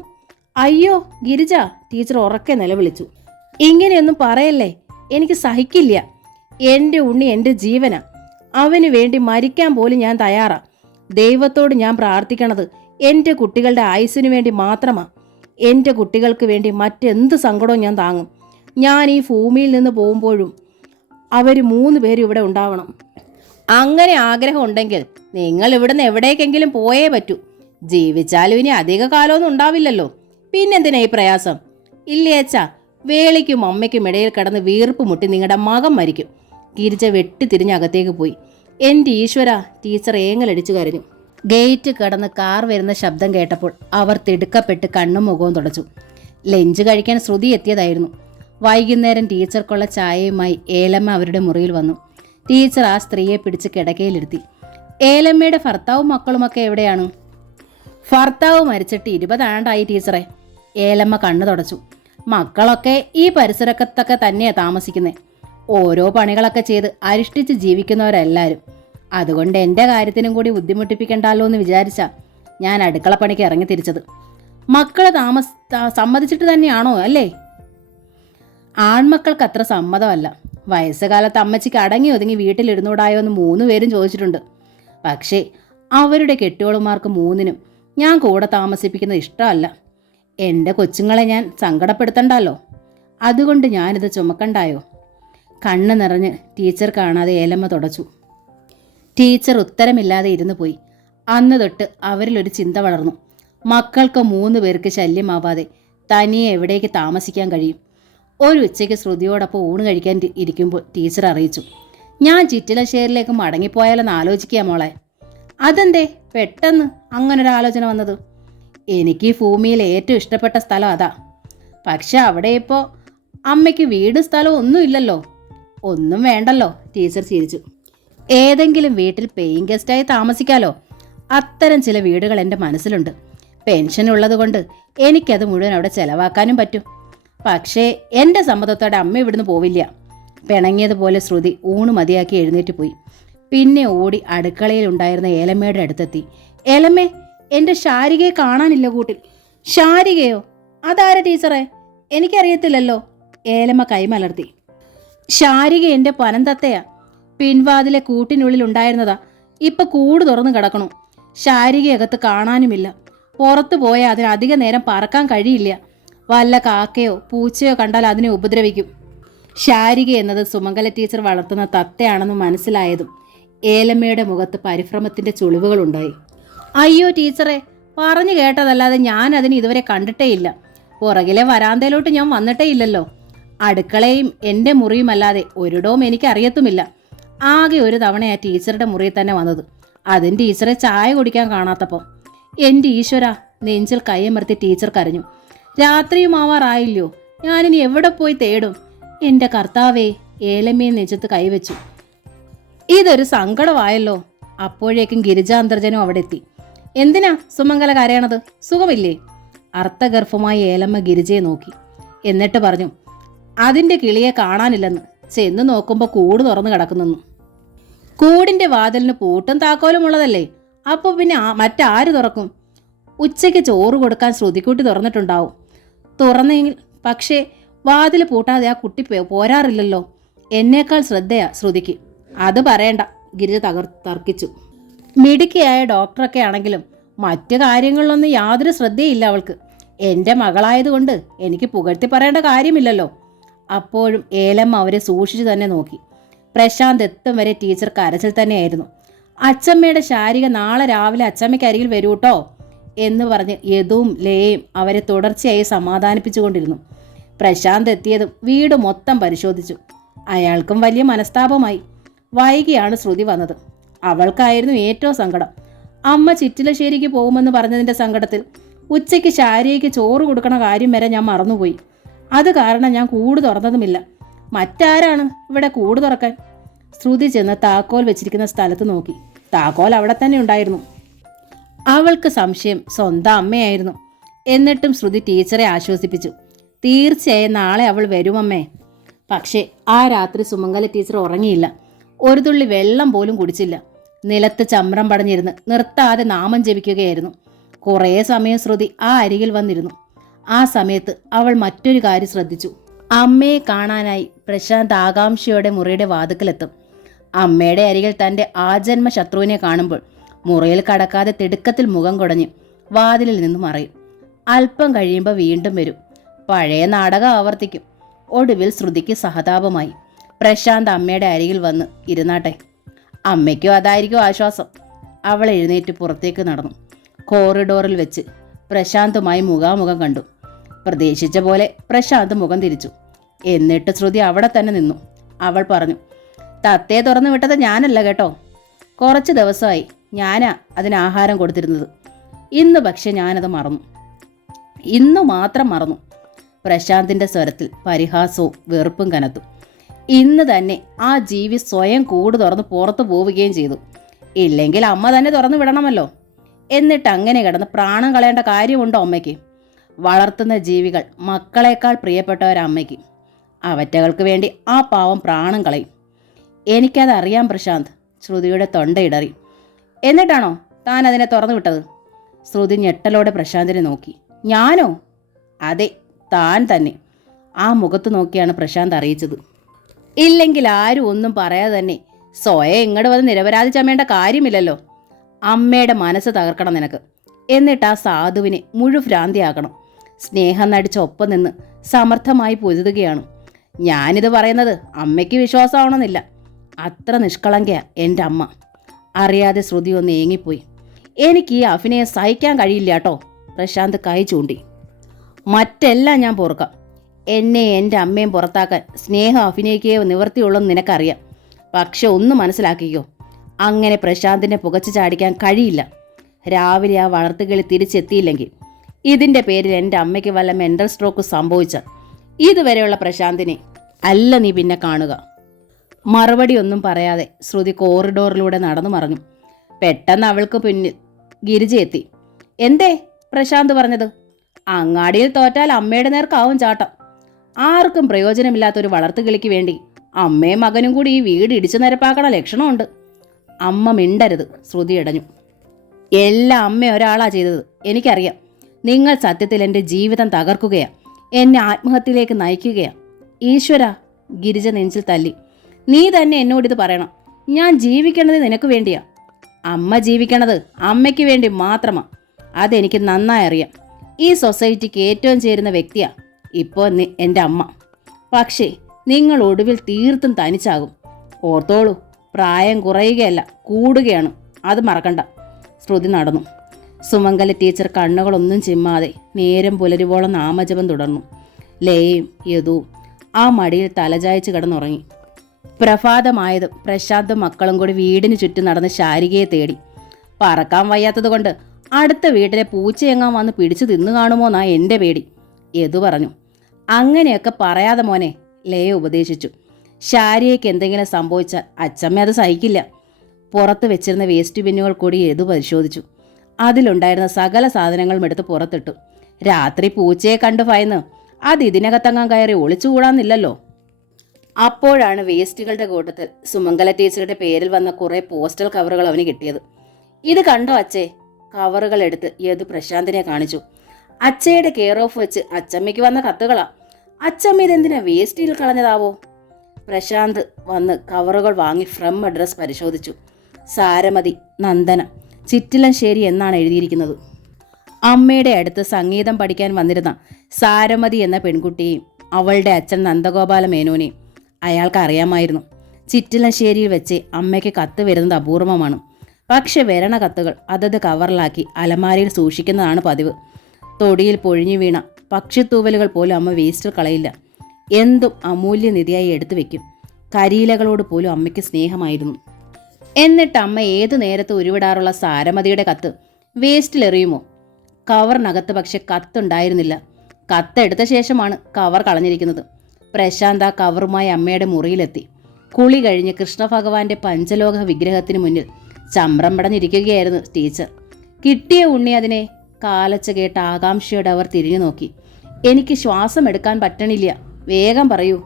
അയ്യോ ഗിരിജ, ടീച്ചർ ഉറക്കെ നിലവിളിച്ചു. ഇങ്ങനെയൊന്നും പറയല്ലേ, എനിക്ക് സഹിക്കില്ല. എൻ്റെ ഉണ്ണി എൻ്റെ ജീവനാ. അവന് വേണ്ടി മരിക്കാൻ പോലും ഞാൻ തയ്യാറാ. ദൈവത്തോട് ഞാൻ പ്രാർത്ഥിക്കണത് എൻ്റെ കുട്ടികളുടെ ആയുസ്സിനു വേണ്ടി മാത്രമാ. എൻ്റെ കുട്ടികൾക്ക് വേണ്ടി മറ്റെന്ത് സങ്കടവും ഞാൻ താങ്ങും. ഞാൻ ഈ ഭൂമിയിൽ നിന്ന് പോകുമ്പോഴും അവർ 3 പേരും ഇവിടെ ഉണ്ടാവണം. അങ്ങനെ ആഗ്രഹം ഉണ്ടെങ്കിൽ നിങ്ങൾ ഇവിടുന്ന് എവിടേക്കെങ്കിലും പോയേ പറ്റൂ. ജീവിച്ചാലും ഇനി അധിക കാലമൊന്നും ഉണ്ടാവില്ലല്ലോ. പിന്നെന്തിനാ ഈ പ്രയാസം? ഇല്ലേച്ചാ, വേളിക്കും അമ്മയ്ക്കും ഇടയിൽ കിടന്ന് വീർപ്പ് മുട്ടി നിങ്ങളുടെ മകൻ മരിക്കും. ഗിരിജ വെട്ടിത്തിരിഞ്ഞകത്തേക്ക് പോയി. എൻ്റെ ഈശ്വര, ടീച്ചർ ഏങ്ങലടിച്ചു കരഞ്ഞു. ഗേറ്റ് കടന്ന് കാർ വരുന്ന ശബ്ദം കേട്ടപ്പോൾ അവർ തിടുക്കപ്പെട്ട് കണ്ണും മുഖവും തുടച്ചു. ലഞ്ച് കഴിക്കാൻ ശ്രുതി എത്തിയതായിരുന്നു. വൈകുന്നേരം ടീച്ചർക്കുള്ള ചായയുമായി ഏലമ്മ അവരുടെ മുറിയിൽ വന്നു. ടീച്ചർ ആ സ്ത്രീയെ പിടിച്ച് കിടക്കയിലിരുത്തി. ഏലമ്മയുടെ ഭർത്താവും മക്കളുമൊക്കെ എവിടെയാണ്? ഭർത്താവ് മരിച്ചിട്ട് 20 ആണ്ടായി ടീച്ചറെ. ഏലമ്മ കണ്ണു തുടച്ചു. മക്കളൊക്കെ ഈ പരിസരത്തൊക്കെ തന്നെയാണ് താമസിക്കുന്നത്. ഓരോ പണികളൊക്കെ ചെയ്ത് അരിഷ്ടിച്ച് ജീവിക്കുന്നവരെല്ലാവരും. അതുകൊണ്ട് എൻ്റെ കാര്യത്തിനും കൂടി ബുദ്ധിമുട്ടിപ്പിക്കണ്ടല്ലോ എന്ന് വിചാരിച്ചാ ഞാൻ അടുക്കളപ്പണിക്ക് ഇറങ്ങി തിരിച്ചത്. മക്കളെ സമ്മതിച്ചിട്ട് തന്നെയാണോ അല്ലേ? ആൺമക്കൾക്ക് അത്ര സമ്മതമല്ല. വയസ്സുകാലത്ത് അമ്മച്ചിക്ക് അടങ്ങി ഒതുങ്ങി വീട്ടിലിരുന്നൂടായോ എന്ന് 3 പേരും ചോദിച്ചിട്ടുണ്ട്. പക്ഷേ അവരുടെ കെട്ടിയോളുമാർക്ക് 3നും ഞാൻ കൂടെ താമസിപ്പിക്കുന്നത് ഇഷ്ടമല്ല. എൻ്റെ കൊച്ചുങ്ങളെ ഞാൻ സങ്കടപ്പെടുത്തണ്ടല്ലോ. അതുകൊണ്ട് ഞാനിത് ചുമക്കണ്ടായോ? കണ്ണ് നിറഞ്ഞ് ടീച്ചർ കാണാതെ ഏലമ്മ തുടച്ചു. ടീച്ചർ ഉത്തരമില്ലാതെ ഇരുന്നു പോയി. അന്ന് തൊട്ട് അവരിലൊരു ചിന്ത വളർന്നു. മക്കൾക്ക് 3 പേർക്ക് ശല്യമാവാതെ തനിയെ എവിടേക്ക് താമസിക്കാൻ കഴിയും. ഒരു ഉച്ചയ്ക്ക് ശ്രുതിയോടൊപ്പം ഊണ് കഴിക്കാൻ ഇരിക്കുമ്പോൾ ടീച്ചർ അറിയിച്ചു, ഞാൻ ചിറ്റിലശ്ശേരിയിലേക്ക് മടങ്ങിപ്പോയാലെന്ന് ആലോചിക്കുക മോളെ. അതെന്തേ പെട്ടെന്ന് അങ്ങനൊരാലോചന വന്നത്? എനിക്ക് ഈ ഭൂമിയിൽ ഏറ്റവും ഇഷ്ടപ്പെട്ട സ്ഥലം അതാ. പക്ഷെ അവിടെ ഇപ്പോൾ അമ്മയ്ക്ക് വീട് സ്ഥലവും ഒന്നും ഇല്ലല്ലോ. ഒന്നും വേണ്ടല്ലോ, ടീച്ചർ ചിരിച്ചു. ഏതെങ്കിലും വീട്ടിൽ പേയിങ് ഗസ്റ്റായി താമസിക്കാലോ. അത്തരം ചില വീടുകൾ എൻ്റെ മനസ്സിലുണ്ട്. പെൻഷൻ ഉള്ളത് കൊണ്ട് എനിക്കത് മുഴുവൻ അവിടെ ചെലവാക്കാനും പറ്റും. പക്ഷേ എൻ്റെ സമ്മതത്തോടെ അമ്മ ഇവിടുന്ന് പോവില്ല. പിണങ്ങിയതുപോലെ ശ്രുതി ഊണ് മതിയാക്കി എഴുന്നേറ്റ് പോയി. പിന്നെ ഓടി അടുക്കളയിൽ ഉണ്ടായിരുന്ന ഏലമ്മയുടെ അടുത്തെത്തി. ഏലമ്മേ, എൻ്റെ ശാരികയെ കാണാനില്ല കൂട്ടിൽ. ശാരികയോ? അതാരാ ടീച്ചറെ? എനിക്കറിയത്തില്ലല്ലോ. ഏലമ്മ കൈമലർത്തി. ശാരിക എൻ്റെ പനന്തത്തയാ. പിൻവാതിലെ കൂട്ടിനുള്ളിൽ ഉണ്ടായിരുന്നതാ. ഇപ്പൊ കൂട് തുറന്നു കിടക്കണു. ശാരികയകത്ത് കാണാനുമില്ല. പുറത്തു പോയാൽ അതിന് അധിക നേരം പറക്കാൻ കഴിയില്ല. വല്ല കാക്കയോ പൂച്ചയോ കണ്ടാൽ അതിനെ ഉപദ്രവിക്കും. ശാരിക എന്നത് സുമംഗല ടീച്ചർ വളർത്തുന്ന തത്തയാണെന്ന് മനസ്സിലായതും ഏലമ്മയുടെ മുഖത്ത് പരിഭ്രമത്തിന്റെ ചുളിവുകളുണ്ടായി. അയ്യോ ടീച്ചറെ, പറഞ്ഞു കേട്ടതല്ലാതെ ഞാൻ അതിന് ഇതുവരെ കണ്ടിട്ടേയില്ല. പുറകിലെ വരാന്തയിലോട്ട് ഞാൻ വന്നിട്ടേ ഇല്ലല്ലോ. അടുക്കളയും എൻ്റെ മുറിയുമല്ലാതെ ഒരിടവും എനിക്ക് അറിയത്തുമില്ല. ആകെ ഒരു തവണയാ ടീച്ചറുടെ മുറിയിൽ തന്നെ വന്നത്. അതിന് ടീച്ചറെ ചായ കുടിക്കാൻ കാണാത്തപ്പോൾ. എൻ്റെ ഈശ്വര, നെഞ്ചിൽ കൈയമർത്തി ടീച്ചർ കരഞ്ഞു. രാത്രിയുമാവാറായില്ലോ, ഞാനിനി എവിടെ പോയി തേടും? എൻ്റെ കർത്താവേ, ഏലമ്മയെ നെഞ്ചത്ത് കൈവച്ചു. ഇതൊരു സങ്കടമായല്ലോ. അപ്പോഴേക്കും ഗിരിജാന്തർജനും അവിടെ എത്തി. എന്തിനാ സുമംഗല കരയണത്? സുഖമില്ലേ? അർത്ഥഗർഭമായി ഏലമ്മ ഗിരിജയെ നോക്കി. എന്നിട്ട് പറഞ്ഞു, അതിൻ്റെ കിളിയെ കാണാനില്ലെന്ന്. ചെന്ന് നോക്കുമ്പോൾ കൂട് തുറന്നു കിടക്കുന്നു. കൂടിൻ്റെ വാതിലിന് പൂട്ടും താക്കോലും ഉള്ളതല്ലേ. അപ്പോൾ പിന്നെ മറ്റാര് തുറക്കും? ഉച്ചയ്ക്ക് ചോറ് കൊടുക്കാൻ ശ്രുതിക്കുട്ടി തുറന്നിട്ടുണ്ടാവും. തുറന്നെങ്കിൽ പക്ഷേ വാതിൽ പൂട്ടാതെ ആ കുട്ടി പോരാറില്ലല്ലോ. എന്നേക്കാൾ ശ്രദ്ധയാ ശ്രുതിക്ക്. അത് പറയണ്ട, ഗിരിജ തർക്കിച്ചു. മിടുക്കിയായ ഡോക്ടറൊക്കെ ആണെങ്കിലും മറ്റു കാര്യങ്ങളിലൊന്നും യാതൊരു ശ്രദ്ധയില്ല അവൾക്ക്. എൻ്റെ മകളായതുകൊണ്ട് എനിക്ക് പുകഴ്ത്തി പറയേണ്ട കാര്യമില്ലല്ലോ. അപ്പോഴും ഏലമ്മ അവരെ സൂക്ഷിച്ചു തന്നെ നോക്കി. പ്രശാന്ത് എത്തും വരെ ടീച്ചർ കരച്ചിൽ തന്നെയായിരുന്നു. അച്ചമ്മയുടെ ശാരിക നാളെ രാവിലെ അച്ചമ്മയ്ക്കരികിൽ വരൂട്ടോ എന്ന് പറഞ്ഞ് യദുവും ലയയും അവരെ തുടർച്ചയായി സമാധാനിപ്പിച്ചുകൊണ്ടിരുന്നു. പ്രശാന്ത് എത്തിയതും വീട് മൊത്തം പരിശോധിച്ചു. അയാൾക്കും വലിയ മനസ്താപമായി. വൈകിയാണ് ശ്രുതി വന്നത്. അവൾക്കായിരുന്നു ഏറ്റവും സങ്കടം. അമ്മ ചിറ്റിലശ്ശേരിക്ക് പോകുമെന്ന് പറഞ്ഞതിൻ്റെ സങ്കടത്തിൽ ഉച്ചയ്ക്ക് ശാരികയ്ക്ക് ചോറ് കൊടുക്കണ കാര്യം വരെ ഞാൻ മറന്നുപോയി. അത് കാരണം ഞാൻ കൂട് തുറന്നതുമില്ല. മറ്റാരാണ് ഇവിടെ കൂട് തുറക്കാൻ? ശ്രുതി ചെന്ന് താക്കോൽ വെച്ചിരിക്കുന്ന സ്ഥലത്ത് നോക്കി. താക്കോൽ അവിടെ തന്നെ ഉണ്ടായിരുന്നു. അവൾക്ക് സംശയം സ്വന്തം അമ്മയായിരുന്നു. എന്നിട്ടും ശ്രുതി ടീച്ചറെ ആശ്വസിപ്പിച്ചു. തീർച്ചയായും നാളെ അവൾ വരുമമ്മേ. പക്ഷേ ആ രാത്രി സുമംഗല ടീച്ചർ ഉറങ്ങിയില്ല. ഒരു തുള്ളി വെള്ളം പോലും കുടിച്ചില്ല. നിലത്ത് ചമ്രം പടഞ്ഞിരുന്ന് നിർത്താതെ നാമം ജപിക്കുകയായിരുന്നു. കുറേ സമയം ശ്രുതി ആ അരികിൽ വന്നിരുന്നു. ആ സമയത്ത് അവൾ മറ്റൊരു കാര്യം ശ്രദ്ധിച്ചു. അമ്മയെ കാണാനായി പ്രശാന്ത് ആകാംക്ഷയോടെ മുറിയുടെ വാതുക്കലെത്തും. അമ്മയുടെ അരികിൽ തൻ്റെ ആജന്മ ശത്രുവിനെ കാണുമ്പോൾ മുറിയിൽ കടക്കാതെ തിടുക്കത്തിൽ മുഖം കുടഞ്ഞ് വാതിലിൽ നിന്നും മറയും. അല്പം കഴിയുമ്പോൾ വീണ്ടും വരും. പഴയ നാടകം ആവർത്തിക്കും. ഒടുവിൽ ശ്രുതിക്ക് സഹതാപമായി. പ്രശാന്ത് അമ്മയുടെ അരികിൽ വന്ന് ഇരുന്നാട്ടെ. അമ്മയ്ക്കും അതായിരിക്കും ആശ്വാസം. അവൾ എഴുന്നേറ്റ് പുറത്തേക്ക് നടന്നു. കോറിഡോറിൽ വെച്ച് പ്രശാന്തുമായി മുഖാമുഖം കണ്ടു. പ്രതീക്ഷിച്ച പോലെ പ്രശാന്ത് മുഖം തിരിച്ചു. എന്നിട്ട് ശ്രുതി അവിടെ തന്നെ നിന്നു. അവൾ പറഞ്ഞു, തത്തയെ തുറന്നു വിട്ടത് ഞാനല്ല കേട്ടോ. കുറച്ച് ദിവസമായി ഞാനാ അതിന് ആഹാരം കൊടുത്തിരുന്നത്. ഇന്ന് പക്ഷെ ഞാനത് മറന്നു. ഇന്നു മാത്രം മറന്നു. പ്രശാന്തിൻ്റെ സ്വരത്തിൽ പരിഹാസവും വെറുപ്പും കനത്തു. ഇന്ന് തന്നെ ആ ജീവി സ്വയം കൂട് തുറന്ന് പുറത്തു പോവുകയും ചെയ്തു. ഇല്ലെങ്കിൽ അമ്മ തന്നെ തുറന്നു വിടണമല്ലോ. എന്നിട്ട് അങ്ങനെ കിടന്ന് പ്രാണം കളയേണ്ട കാര്യമുണ്ടോ അമ്മയ്ക്ക്? വളർത്തുന്ന ജീവികൾ മക്കളേക്കാൾ പ്രിയപ്പെട്ടവരമ്മയ്ക്ക്. അവറ്റകൾക്ക് വേണ്ടി ആ പാവം പ്രാണം കളയും. എനിക്കതറിയാം പ്രശാന്ത്. ശ്രുതിയുടെ തൊണ്ടയിടറി. എന്നിട്ടാണോ താൻ അതിനെ തുറന്നു വിട്ടത്? ശ്രുതി ഞെട്ടലോടെ പ്രശാന്തിനെ നോക്കി. ഞാനോ? അതെ, താൻ തന്നെ. ആ മുഖത്ത് നോക്കിയാണ് പ്രശാന്ത് അറിയിച്ചത്. ഇല്ലെങ്കിൽ ആരും ഒന്നും പറയാതെ തന്നെ സ്വയം ഇങ്ങോട്ട് വന്ന് നിരപരാധി ചമയേണ്ട കാര്യമില്ലല്ലോ. അമ്മയുടെ മനസ്സ് തകർക്കണം നിനക്ക്. എന്നിട്ട് ആ സാധുവിനെ മുഴുഭ്രാന്തിയാക്കണം. സ്നേഹം നടിച്ച ഒപ്പം നിന്ന് സമർത്ഥമായി പൊരുതുകയാണ്. ഞാനിത് പറയുന്നത് അമ്മയ്ക്ക് വിശ്വാസമാവണമെന്നില്ല. അത്ര നിഷ്കളങ്കയാ എൻ്റെ അമ്മ. അറിയാതെ ശ്രുതി ഒന്ന് ഏങ്ങിപ്പോയി. എനിക്ക് ഈ അഭിനയം സഹിക്കാൻ കഴിയില്ല കേട്ടോ. പ്രശാന്ത് കൈ ചൂണ്ടി. മറ്റെല്ലാം ഞാൻ പൊറുക്കാം. എന്നെ എൻ്റെ അമ്മയും പുറത്താക്കാൻ സ്നേഹം അഭിനയിക്കുകയോ നിവൃത്തിയുള്ളെന്ന് നിനക്കറിയാം. പക്ഷെ ഒന്ന് മനസ്സിലാക്കിക്കോ, അങ്ങനെ പ്രശാന്തിനെ പുകച്ചു ചാടിക്കാൻ കഴിയില്ല. രാവിലെ ആ വളർത്തുകിളി തിരിച്ചെത്തിയില്ലെങ്കിൽ ഇതിൻ്റെ പേരിൽ എൻ്റെ അമ്മയ്ക്ക് വല്ല മെൻ്റൽ സ്ട്രോക്ക് സംഭവിച്ചാൽ ഇതുവരെയുള്ള പ്രശാന്തിനെ അല്ല നീ പിന്നെ കാണുക. മറുപടി ഒന്നും പറയാതെ ശ്രുതി കോറിഡോറിലൂടെ നടന്നു മറഞ്ഞു. പെട്ടെന്ന് അവൾക്ക് പിന്നിൽ ഗിരിജ എത്തി. എന്തേ പ്രശാന്ത് പറഞ്ഞത്? അങ്ങാടിയിൽ തോറ്റാൽ അമ്മയുടെ നേർക്കാവും ചാട്ടം. ആർക്കും പ്രയോജനമില്ലാത്തൊരു വളർത്തുകിളിക്ക് വേണ്ടി അമ്മയും മകനും കൂടി ഈ വീട് ഇടിച്ചു നിരപ്പാക്കണ ലക്ഷണമുണ്ട്. അമ്മ മിണ്ടരുത്. ശ്രുതി ഇടഞ്ഞു. എല്ലാം അമ്മ ഒരാളാ ചെയ്തത്. എനിക്കറിയാം. നിങ്ങൾ സത്യത്തിൽ എൻ്റെ ജീവിതം തകർക്കുകയാ, എന്നെ ആത്മഹത്യയിലേക്ക് നയിക്കുകയാ. ഈശ്വര, ഗിരിജ നെഞ്ചിൽ തല്ലി. നീ തന്നെ എന്നോടിത് പറയണം. ഞാൻ ജീവിക്കണത് നിനക്ക് വേണ്ടിയാ. അമ്മ ജീവിക്കണത് അമ്മയ്ക്ക് വേണ്ടി മാത്രമാ. അതെനിക്ക് നന്നായി അറിയാം. ഈ സൊസൈറ്റിക്ക് ഏറ്റവും ചേരുന്ന വ്യക്തിയാ ഇപ്പോൾ എൻ്റെ അമ്മ. പക്ഷേ നിങ്ങൾ ഒടുവിൽ തീർത്തും തനിച്ചാകും. ഓർത്തോളൂ, പ്രായം കുറയുകയല്ല കൂടുകയാണ്. അത് മറക്കണ്ട. ശ്രുതി നടന്നു. സുമംഗല ടീച്ചർ കണ്ണുകളൊന്നും ചിമ്മാതെ നേരം പുലരുവോളം നാമജപം തുടർന്നു. ലയയും യദുവും ആ മടിയിൽ തലചായ്ച്ച് കിടന്നുറങ്ങി. പ്രഭാതമായതും പ്രശാന്തും മക്കളും കൂടി വീടിന് ചുറ്റും നടന്ന് ശാരികയെ തേടി. പറക്കാൻ വയ്യാത്തത് കൊണ്ട് അടുത്ത വീട്ടിലെ പൂച്ചയെങ്ങാൻ വന്ന് പിടിച്ചു തിന്നു കാണുമോന്നാ എൻ്റെ പേടി. യദു പറഞ്ഞു. അങ്ങനെയൊക്കെ പറയാതെ മോനെ, ലയ ഉപദേശിച്ചു. ശാരികയ്ക്ക് എന്തെങ്കിലും സംഭവിച്ചാൽ അച്ചമ്മ അത് സഹിക്കില്ല. പുറത്ത് വെച്ചിരുന്ന വേസ്റ്റ് ബിന്നുകൾ കൂടി യദു പരിശോധിച്ചു. അതിലുണ്ടായിരുന്ന സകല സാധനങ്ങളും എടുത്ത് പുറത്തിട്ടു. രാത്രി പൂച്ചയെ കണ്ടു ഭയന്ന് അത് ഇതിനകത്തങ്ങാൻ കയറി ഒളിച്ചുകൂടാന്നില്ലല്ലോ. അപ്പോഴാണ് വേസ്റ്റുകളുടെ കൂട്ടത്തിൽ സുമംഗല ടീച്ചറുടെ പേരിൽ വന്ന കുറേ പോസ്റ്റൽ കവറുകൾ അവന് കിട്ടിയത്. ഇത് കണ്ടോ അച്ഛേ? കവറുകൾ എടുത്ത് യദു പ്രശാന്തിനെ കാണിച്ചു. അച്ഛയുടെ കെയർ ഓഫ് വെച്ച് അച്ചമ്മയ്ക്ക് വന്ന കത്തുകളാ. അച്ചമ്മ ഇതെന്തിനാ വേസ്റ്റിൽ കളഞ്ഞതാവോ? പ്രശാന്ത് വന്ന് കവറുകൾ വാങ്ങി ഫ്രം അഡ്രസ് പരിശോധിച്ചു. സാരമതി, നന്ദന, ചിറ്റിലശ്ശേരി എന്നാണ് എഴുതിയിരിക്കുന്നത്. അമ്മയുടെ അടുത്ത് സംഗീതം പഠിക്കാൻ വന്നിരുന്ന സാരമതി എന്ന പെൺകുട്ടിയെയും അവളുടെ അച്ഛൻ നന്ദഗോപാല മേനോനെയും അയാൾക്ക് അറിയാമായിരുന്നു. ചിറ്റിലശ്ശേരിയിൽ വെച്ച് അമ്മയ്ക്ക് കത്ത് വരുന്നത് അപൂർവമാണ്. പക്ഷെ വരണ കത്തുകൾ അതത് കവറിലാക്കി അലമാരയിൽ സൂക്ഷിക്കുന്നതാണ് പതിവ്. തൊടിയിൽ പൊഴിഞ്ഞു വീണ പക്ഷിത്തൂവലുകൾ പോലും അമ്മ വേസ്റ്റിൽ കളയില്ല. എന്തും അമൂല്യനിധിയായി എടുത്തു വെക്കും. കരിയിലകളോട് പോലും അമ്മയ്ക്ക് സ്നേഹമായിരുന്നു. എന്നിട്ട് അമ്മ ഏതു നേരത്ത് ഉരുവിടാറുള്ള സാരമതിയുടെ കത്ത് വേസ്റ്റിലെറിയുമോ? കവറിനകത്ത് പക്ഷെ കത്തുണ്ടായിരുന്നില്ല. കത്തെടുത്ത ശേഷമാണ് കവർ കളഞ്ഞിരിക്കുന്നത്. പ്രശാന്ത് ആ കവറുമായി അമ്മയുടെ മുറിയിലെത്തി. കുളി കഴിഞ്ഞ് കൃഷ്ണഭഗവാന്റെ പഞ്ചലോക വിഗ്രഹത്തിന് മുന്നിൽ ചമ്രം പടഞ്ഞിരിക്കുകയായിരുന്നു ടീച്ചർ. കിട്ടിയ ഉണ്ണി അതിനെ കാലച്ച കേട്ട ആകാംക്ഷയോടെ അവർ തിരിഞ്ഞു നോക്കി. എനിക്ക് ശ്വാസം എടുക്കാൻ പറ്റണില്ല, വേഗം പറയൂ.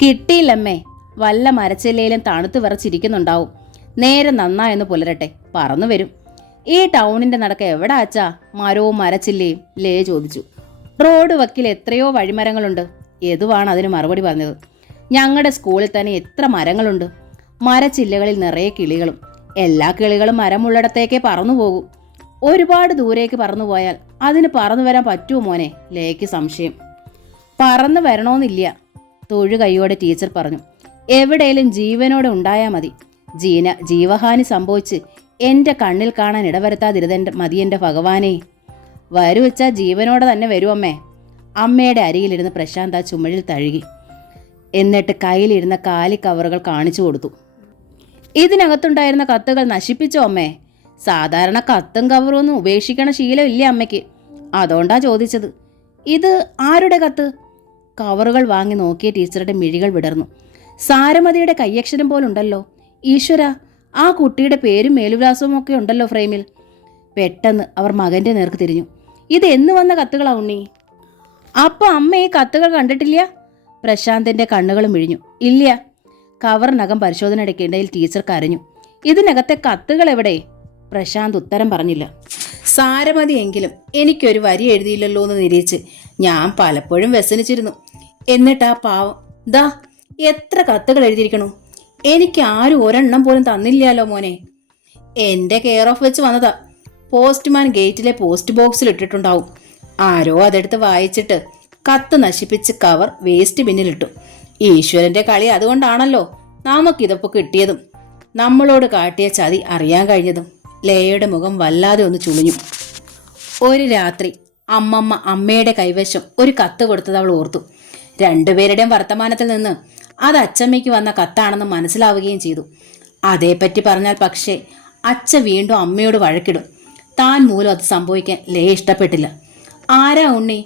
കിട്ടിയില്ലമ്മേ. വല്ല മരച്ചില്ലയിലും തണുത്ത് വിറച്ചിരിക്കുന്നുണ്ടാവും. നേരെ നന്നായെന്ന് പുലരട്ടെ, പറന്നു വരും. ഈ ടൗണിന്റെ നടക്ക എവിടെ അച്ഛാ മരവും മരച്ചില്ലയും? ലേ ചോദിച്ചു. റോഡ് വക്കിൽ എത്രയോ വഴിമരങ്ങളുണ്ട്. യദുവാണ് അതിന് മറുപടി പറഞ്ഞത്. ഞങ്ങളുടെ സ്കൂളിൽ തന്നെ എത്ര മരങ്ങളുണ്ട്. മരച്ചില്ലകളിൽ നിറയെ കിളികളും. എല്ലാ കിളികളും മരമുള്ളിടത്തേക്കേ പറന്നു പോകും. ഒരുപാട് ദൂരേക്ക് പറന്നു പോയാൽ അതിന് പറന്നു വരാൻ പറ്റുമോ മോനെ? ലേക്ക് സംശയം. പറന്നു വരണോന്നില്ല, തൊഴുകൈയോടെ ടീച്ചർ പറഞ്ഞു. എവിടെയും ജീവനോടെ ഉണ്ടായാൽ മതി. ജീവഹാനി സംഭവിച്ച് എൻ്റെ കണ്ണിൽ കാണാൻ ഇടവരുത്താതിരുതെൻ്റെ മതി എൻ്റെ ഭഗവാനെ. വരുവച്ചാൽ ജീവനോടെ തന്നെ വരുമമ്മേ. അമ്മയുടെ അരികിലിരുന്ന് പ്രശാന്ത് ആ ചുമഴിൽ തഴുകി. എന്നിട്ട് കയ്യിലിരുന്ന കാലി കവറുകൾ കാണിച്ചു കൊടുത്തു. ഇതിനകത്തുണ്ടായിരുന്ന കത്തുകൾ നശിപ്പിച്ചോ അമ്മേ? സാധാരണ കത്തും കവറും ഒന്നും ഉപേക്ഷിക്കണ ശീലമില്ല അമ്മയ്ക്ക്, അതുകൊണ്ടാ ചോദിച്ചത്. ഇത് ആരുടെ കത്ത്? കവറുകൾ വാങ്ങി നോക്കിയ ടീച്ചറുടെ മിഴികൾ വിടർന്നു. സാരമതിയുടെ കയ്യക്ഷരം പോലുണ്ടല്ലോ. ഈശ്വര, ആ കുട്ടിയുടെ പേരും മേലുവിലാസവും ഒക്കെ ഉണ്ടല്ലോ ഫ്രെയിമിൽ. പെട്ടെന്ന് അവർ മകന്റെ നേർക്ക് തിരിഞ്ഞു. ഇത് എന്ന് വന്ന കത്തുകളാ ഉണ്ണി? അപ്പൊ അമ്മ ഈ കത്തുകൾ കണ്ടിട്ടില്ല? പ്രശാന്തിന്റെ കണ്ണുകൾ മിഴിഞ്ഞു. ഇല്ല. കവറിനകം പരിശോധന എടുക്കേണ്ടതിൽ ടീച്ചർ കരഞ്ഞു. ഇതിനകത്തെ കത്തുകൾ എവിടെ? പ്രശാന്ത് ഉത്തരം പറഞ്ഞില്ല. സാരമതിയെങ്കിലും എനിക്കൊരു വരി എഴുതിയില്ലല്ലോ എന്ന് നിരീച്ച് ഞാൻ പലപ്പോഴും വ്യസനിച്ചിരുന്നു. എന്നിട്ട് ആ പാവം ദാ എത്ര കത്തുകൾ എഴുതിയിരിക്കണു. എനിക്ക് ആരും ഒരെണ്ണം പോലും തന്നില്ലല്ലോ മോനെ. എൻ്റെ കെയർ ഓഫ് വെച്ച് വന്നതാ. പോസ്റ്റ്മാൻ ഗേറ്റിലെ പോസ്റ്റ് ബോക്സിൽ ഇട്ടിട്ടുണ്ടാവും. ആരോ അതെടുത്ത് വായിച്ചിട്ട് കത്ത് നശിപ്പിച്ച് കവർ വേസ്റ്റ് ബിന്നിലിട്ടു. ഈശ്വരന്റെ കളി അതുകൊണ്ടാണല്ലോ നമുക്കിതൊക്കെ കിട്ടിയതും നമ്മളോട് കാട്ടിയ ചതി അറിയാൻ കഴിഞ്ഞതും. ലേയുടെ മുഖം വല്ലാതെ ഒന്ന് ചുളിഞ്ഞു. ഒരു രാത്രി അമ്മമ്മ അമ്മയുടെ കൈവശം ഒരു കത്ത് കൊടുത്തത് അവൾ ഓർത്തു. രണ്ടുപേരുടെയും വർത്തമാനത്തിൽ നിന്ന് അത് അച്ചമ്മയ്ക്ക് വന്ന കത്താണെന്ന് മനസ്സിലാവുകയും ചെയ്തു. അതേപ്പറ്റി പറഞ്ഞാൽ പക്ഷേ അച്ഛ വീണ്ടും അമ്മയോട് വഴക്കിടും. താൻ മൂലം അത് സംഭവിക്കാൻ ലേ ഇഷ്ടപ്പെട്ടില്ല. ആരാ ഉണ്ണി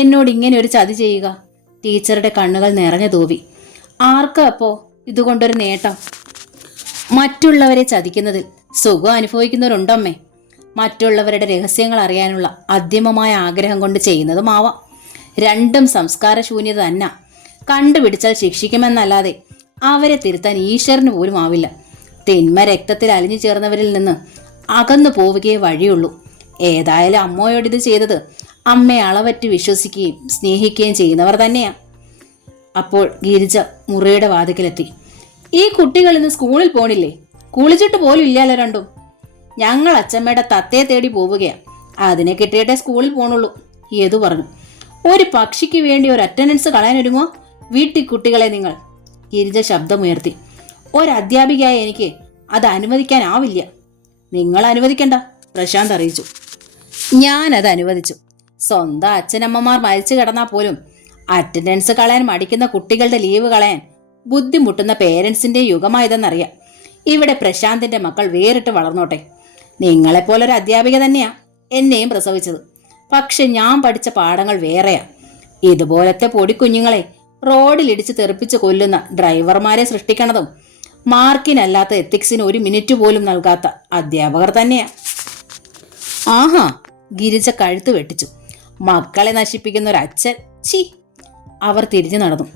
എന്നോട് ഇങ്ങനെ ഒരു ചതി ചെയ്യുക? ടീച്ചറുടെ കണ്ണുകൾ നിറഞ്ഞു തൂവി. ആർക്കാ അപ്പോ ഇതുകൊണ്ടൊരു നേട്ടം? മറ്റുള്ളവരെ ചതിക്കുന്നതിൽ സുഖം അനുഭവിക്കുന്നവരുണ്ടമ്മേ. മറ്റുള്ളവരുടെ രഹസ്യങ്ങൾ അറിയാനുള്ള അദ്യമമായ ആഗ്രഹം കൊണ്ട് ചെയ്യുന്നതുമാവാം. രണ്ടും സംസ്കാരശൂന്യത തന്നെ. കണ്ടുപിടിച്ചാൽ ശിക്ഷിക്കുമെന്നല്ലാതെ അവരെ തിരുത്താൻ ഈശ്വരന് പോലും ആവില്ല. തിന്മ രക്തത്തിൽ അലിഞ്ഞു ചേർന്നവരിൽ നിന്ന് അകന്നു പോവുകയേ വഴിയുള്ളൂ. ഏതായാലും അമ്മയോടിത് ചെയ്തത് അമ്മയെ അളവറ്റ് വിശ്വസിക്കുകയും സ്നേഹിക്കുകയും ചെയ്യുന്നവർ തന്നെയാ. അപ്പോൾ ഗിരിജ മുറിയുടെ വാതിക്കലെത്തി. ഈ കുട്ടികൾ ഇന്ന് സ്കൂളിൽ പോണില്ലേ? കുളിച്ചിട്ട് പോലും ഇല്ലല്ലോ രണ്ടും. ഞങ്ങൾ അച്ചമ്മയുടെ തത്തയെ തേടി പോവുകയാ. അതിനെ കിട്ടിയിട്ടേ സ്കൂളിൽ പോണുള്ളൂ. യദു പറഞ്ഞു. ഒരു പക്ഷിക്ക് വേണ്ടി ഒരു അറ്റൻഡൻസ് കളയാനൊരുങ്ങോ വീട്ടിൽ കുട്ടികളെ നിങ്ങൾ? ഗിരിജ ശബ്ദമുയർത്തി. ഒരധ്യാപികയായ എനിക്ക് അത് അനുവദിക്കാനാവില്ല. നിങ്ങൾ അനുവദിക്കണ്ട, പ്രശാന്ത് അറിയിച്ചു. ഞാനത് അനുവദിച്ചു. സ്വന്തം അച്ഛനമ്മമാർ മരിച്ചു കിടന്നാൽ പോലും അറ്റൻഡൻസ് കളയാൻ മടിക്കുന്ന കുട്ടികളുടെ ലീവ് കളയാൻ ബുദ്ധിമുട്ടുന്ന പേരൻസിന്റെ യുഗമായതെന്നറിയാം. ഇവിടെ പ്രശാന്തിന്റെ മക്കൾ വേറിട്ട് വളർന്നോട്ടെ. നിങ്ങളെപ്പോലൊരു അധ്യാപിക തന്നെയാ എന്നെയും പ്രസവിച്ചത്. പക്ഷെ ഞാൻ പഠിച്ച പാഠങ്ങൾ വേറെയാ. ഇതുപോലത്തെ പൊടിക്കുഞ്ഞുങ്ങളെ റോഡിലിടിച്ച് തെറിപ്പിച്ച് കൊല്ലുന്ന ഡ്രൈവർമാരെ സൃഷ്ടിക്കണതും മാർക്കിനല്ലാത്ത എത്തിക്സിന് ഒരു മിനിറ്റ് പോലും നൽകാത്ത അധ്യാപകർ തന്നെയാ. ആഹാ, ഗിരിജ കഴുത്ത് വെട്ടിച്ചു. മക്കളെ നശിപ്പിക്കുന്ന ഒരു അച്ഛൻ, ചി. അവർ തിരിഞ്ഞു നടന്നു.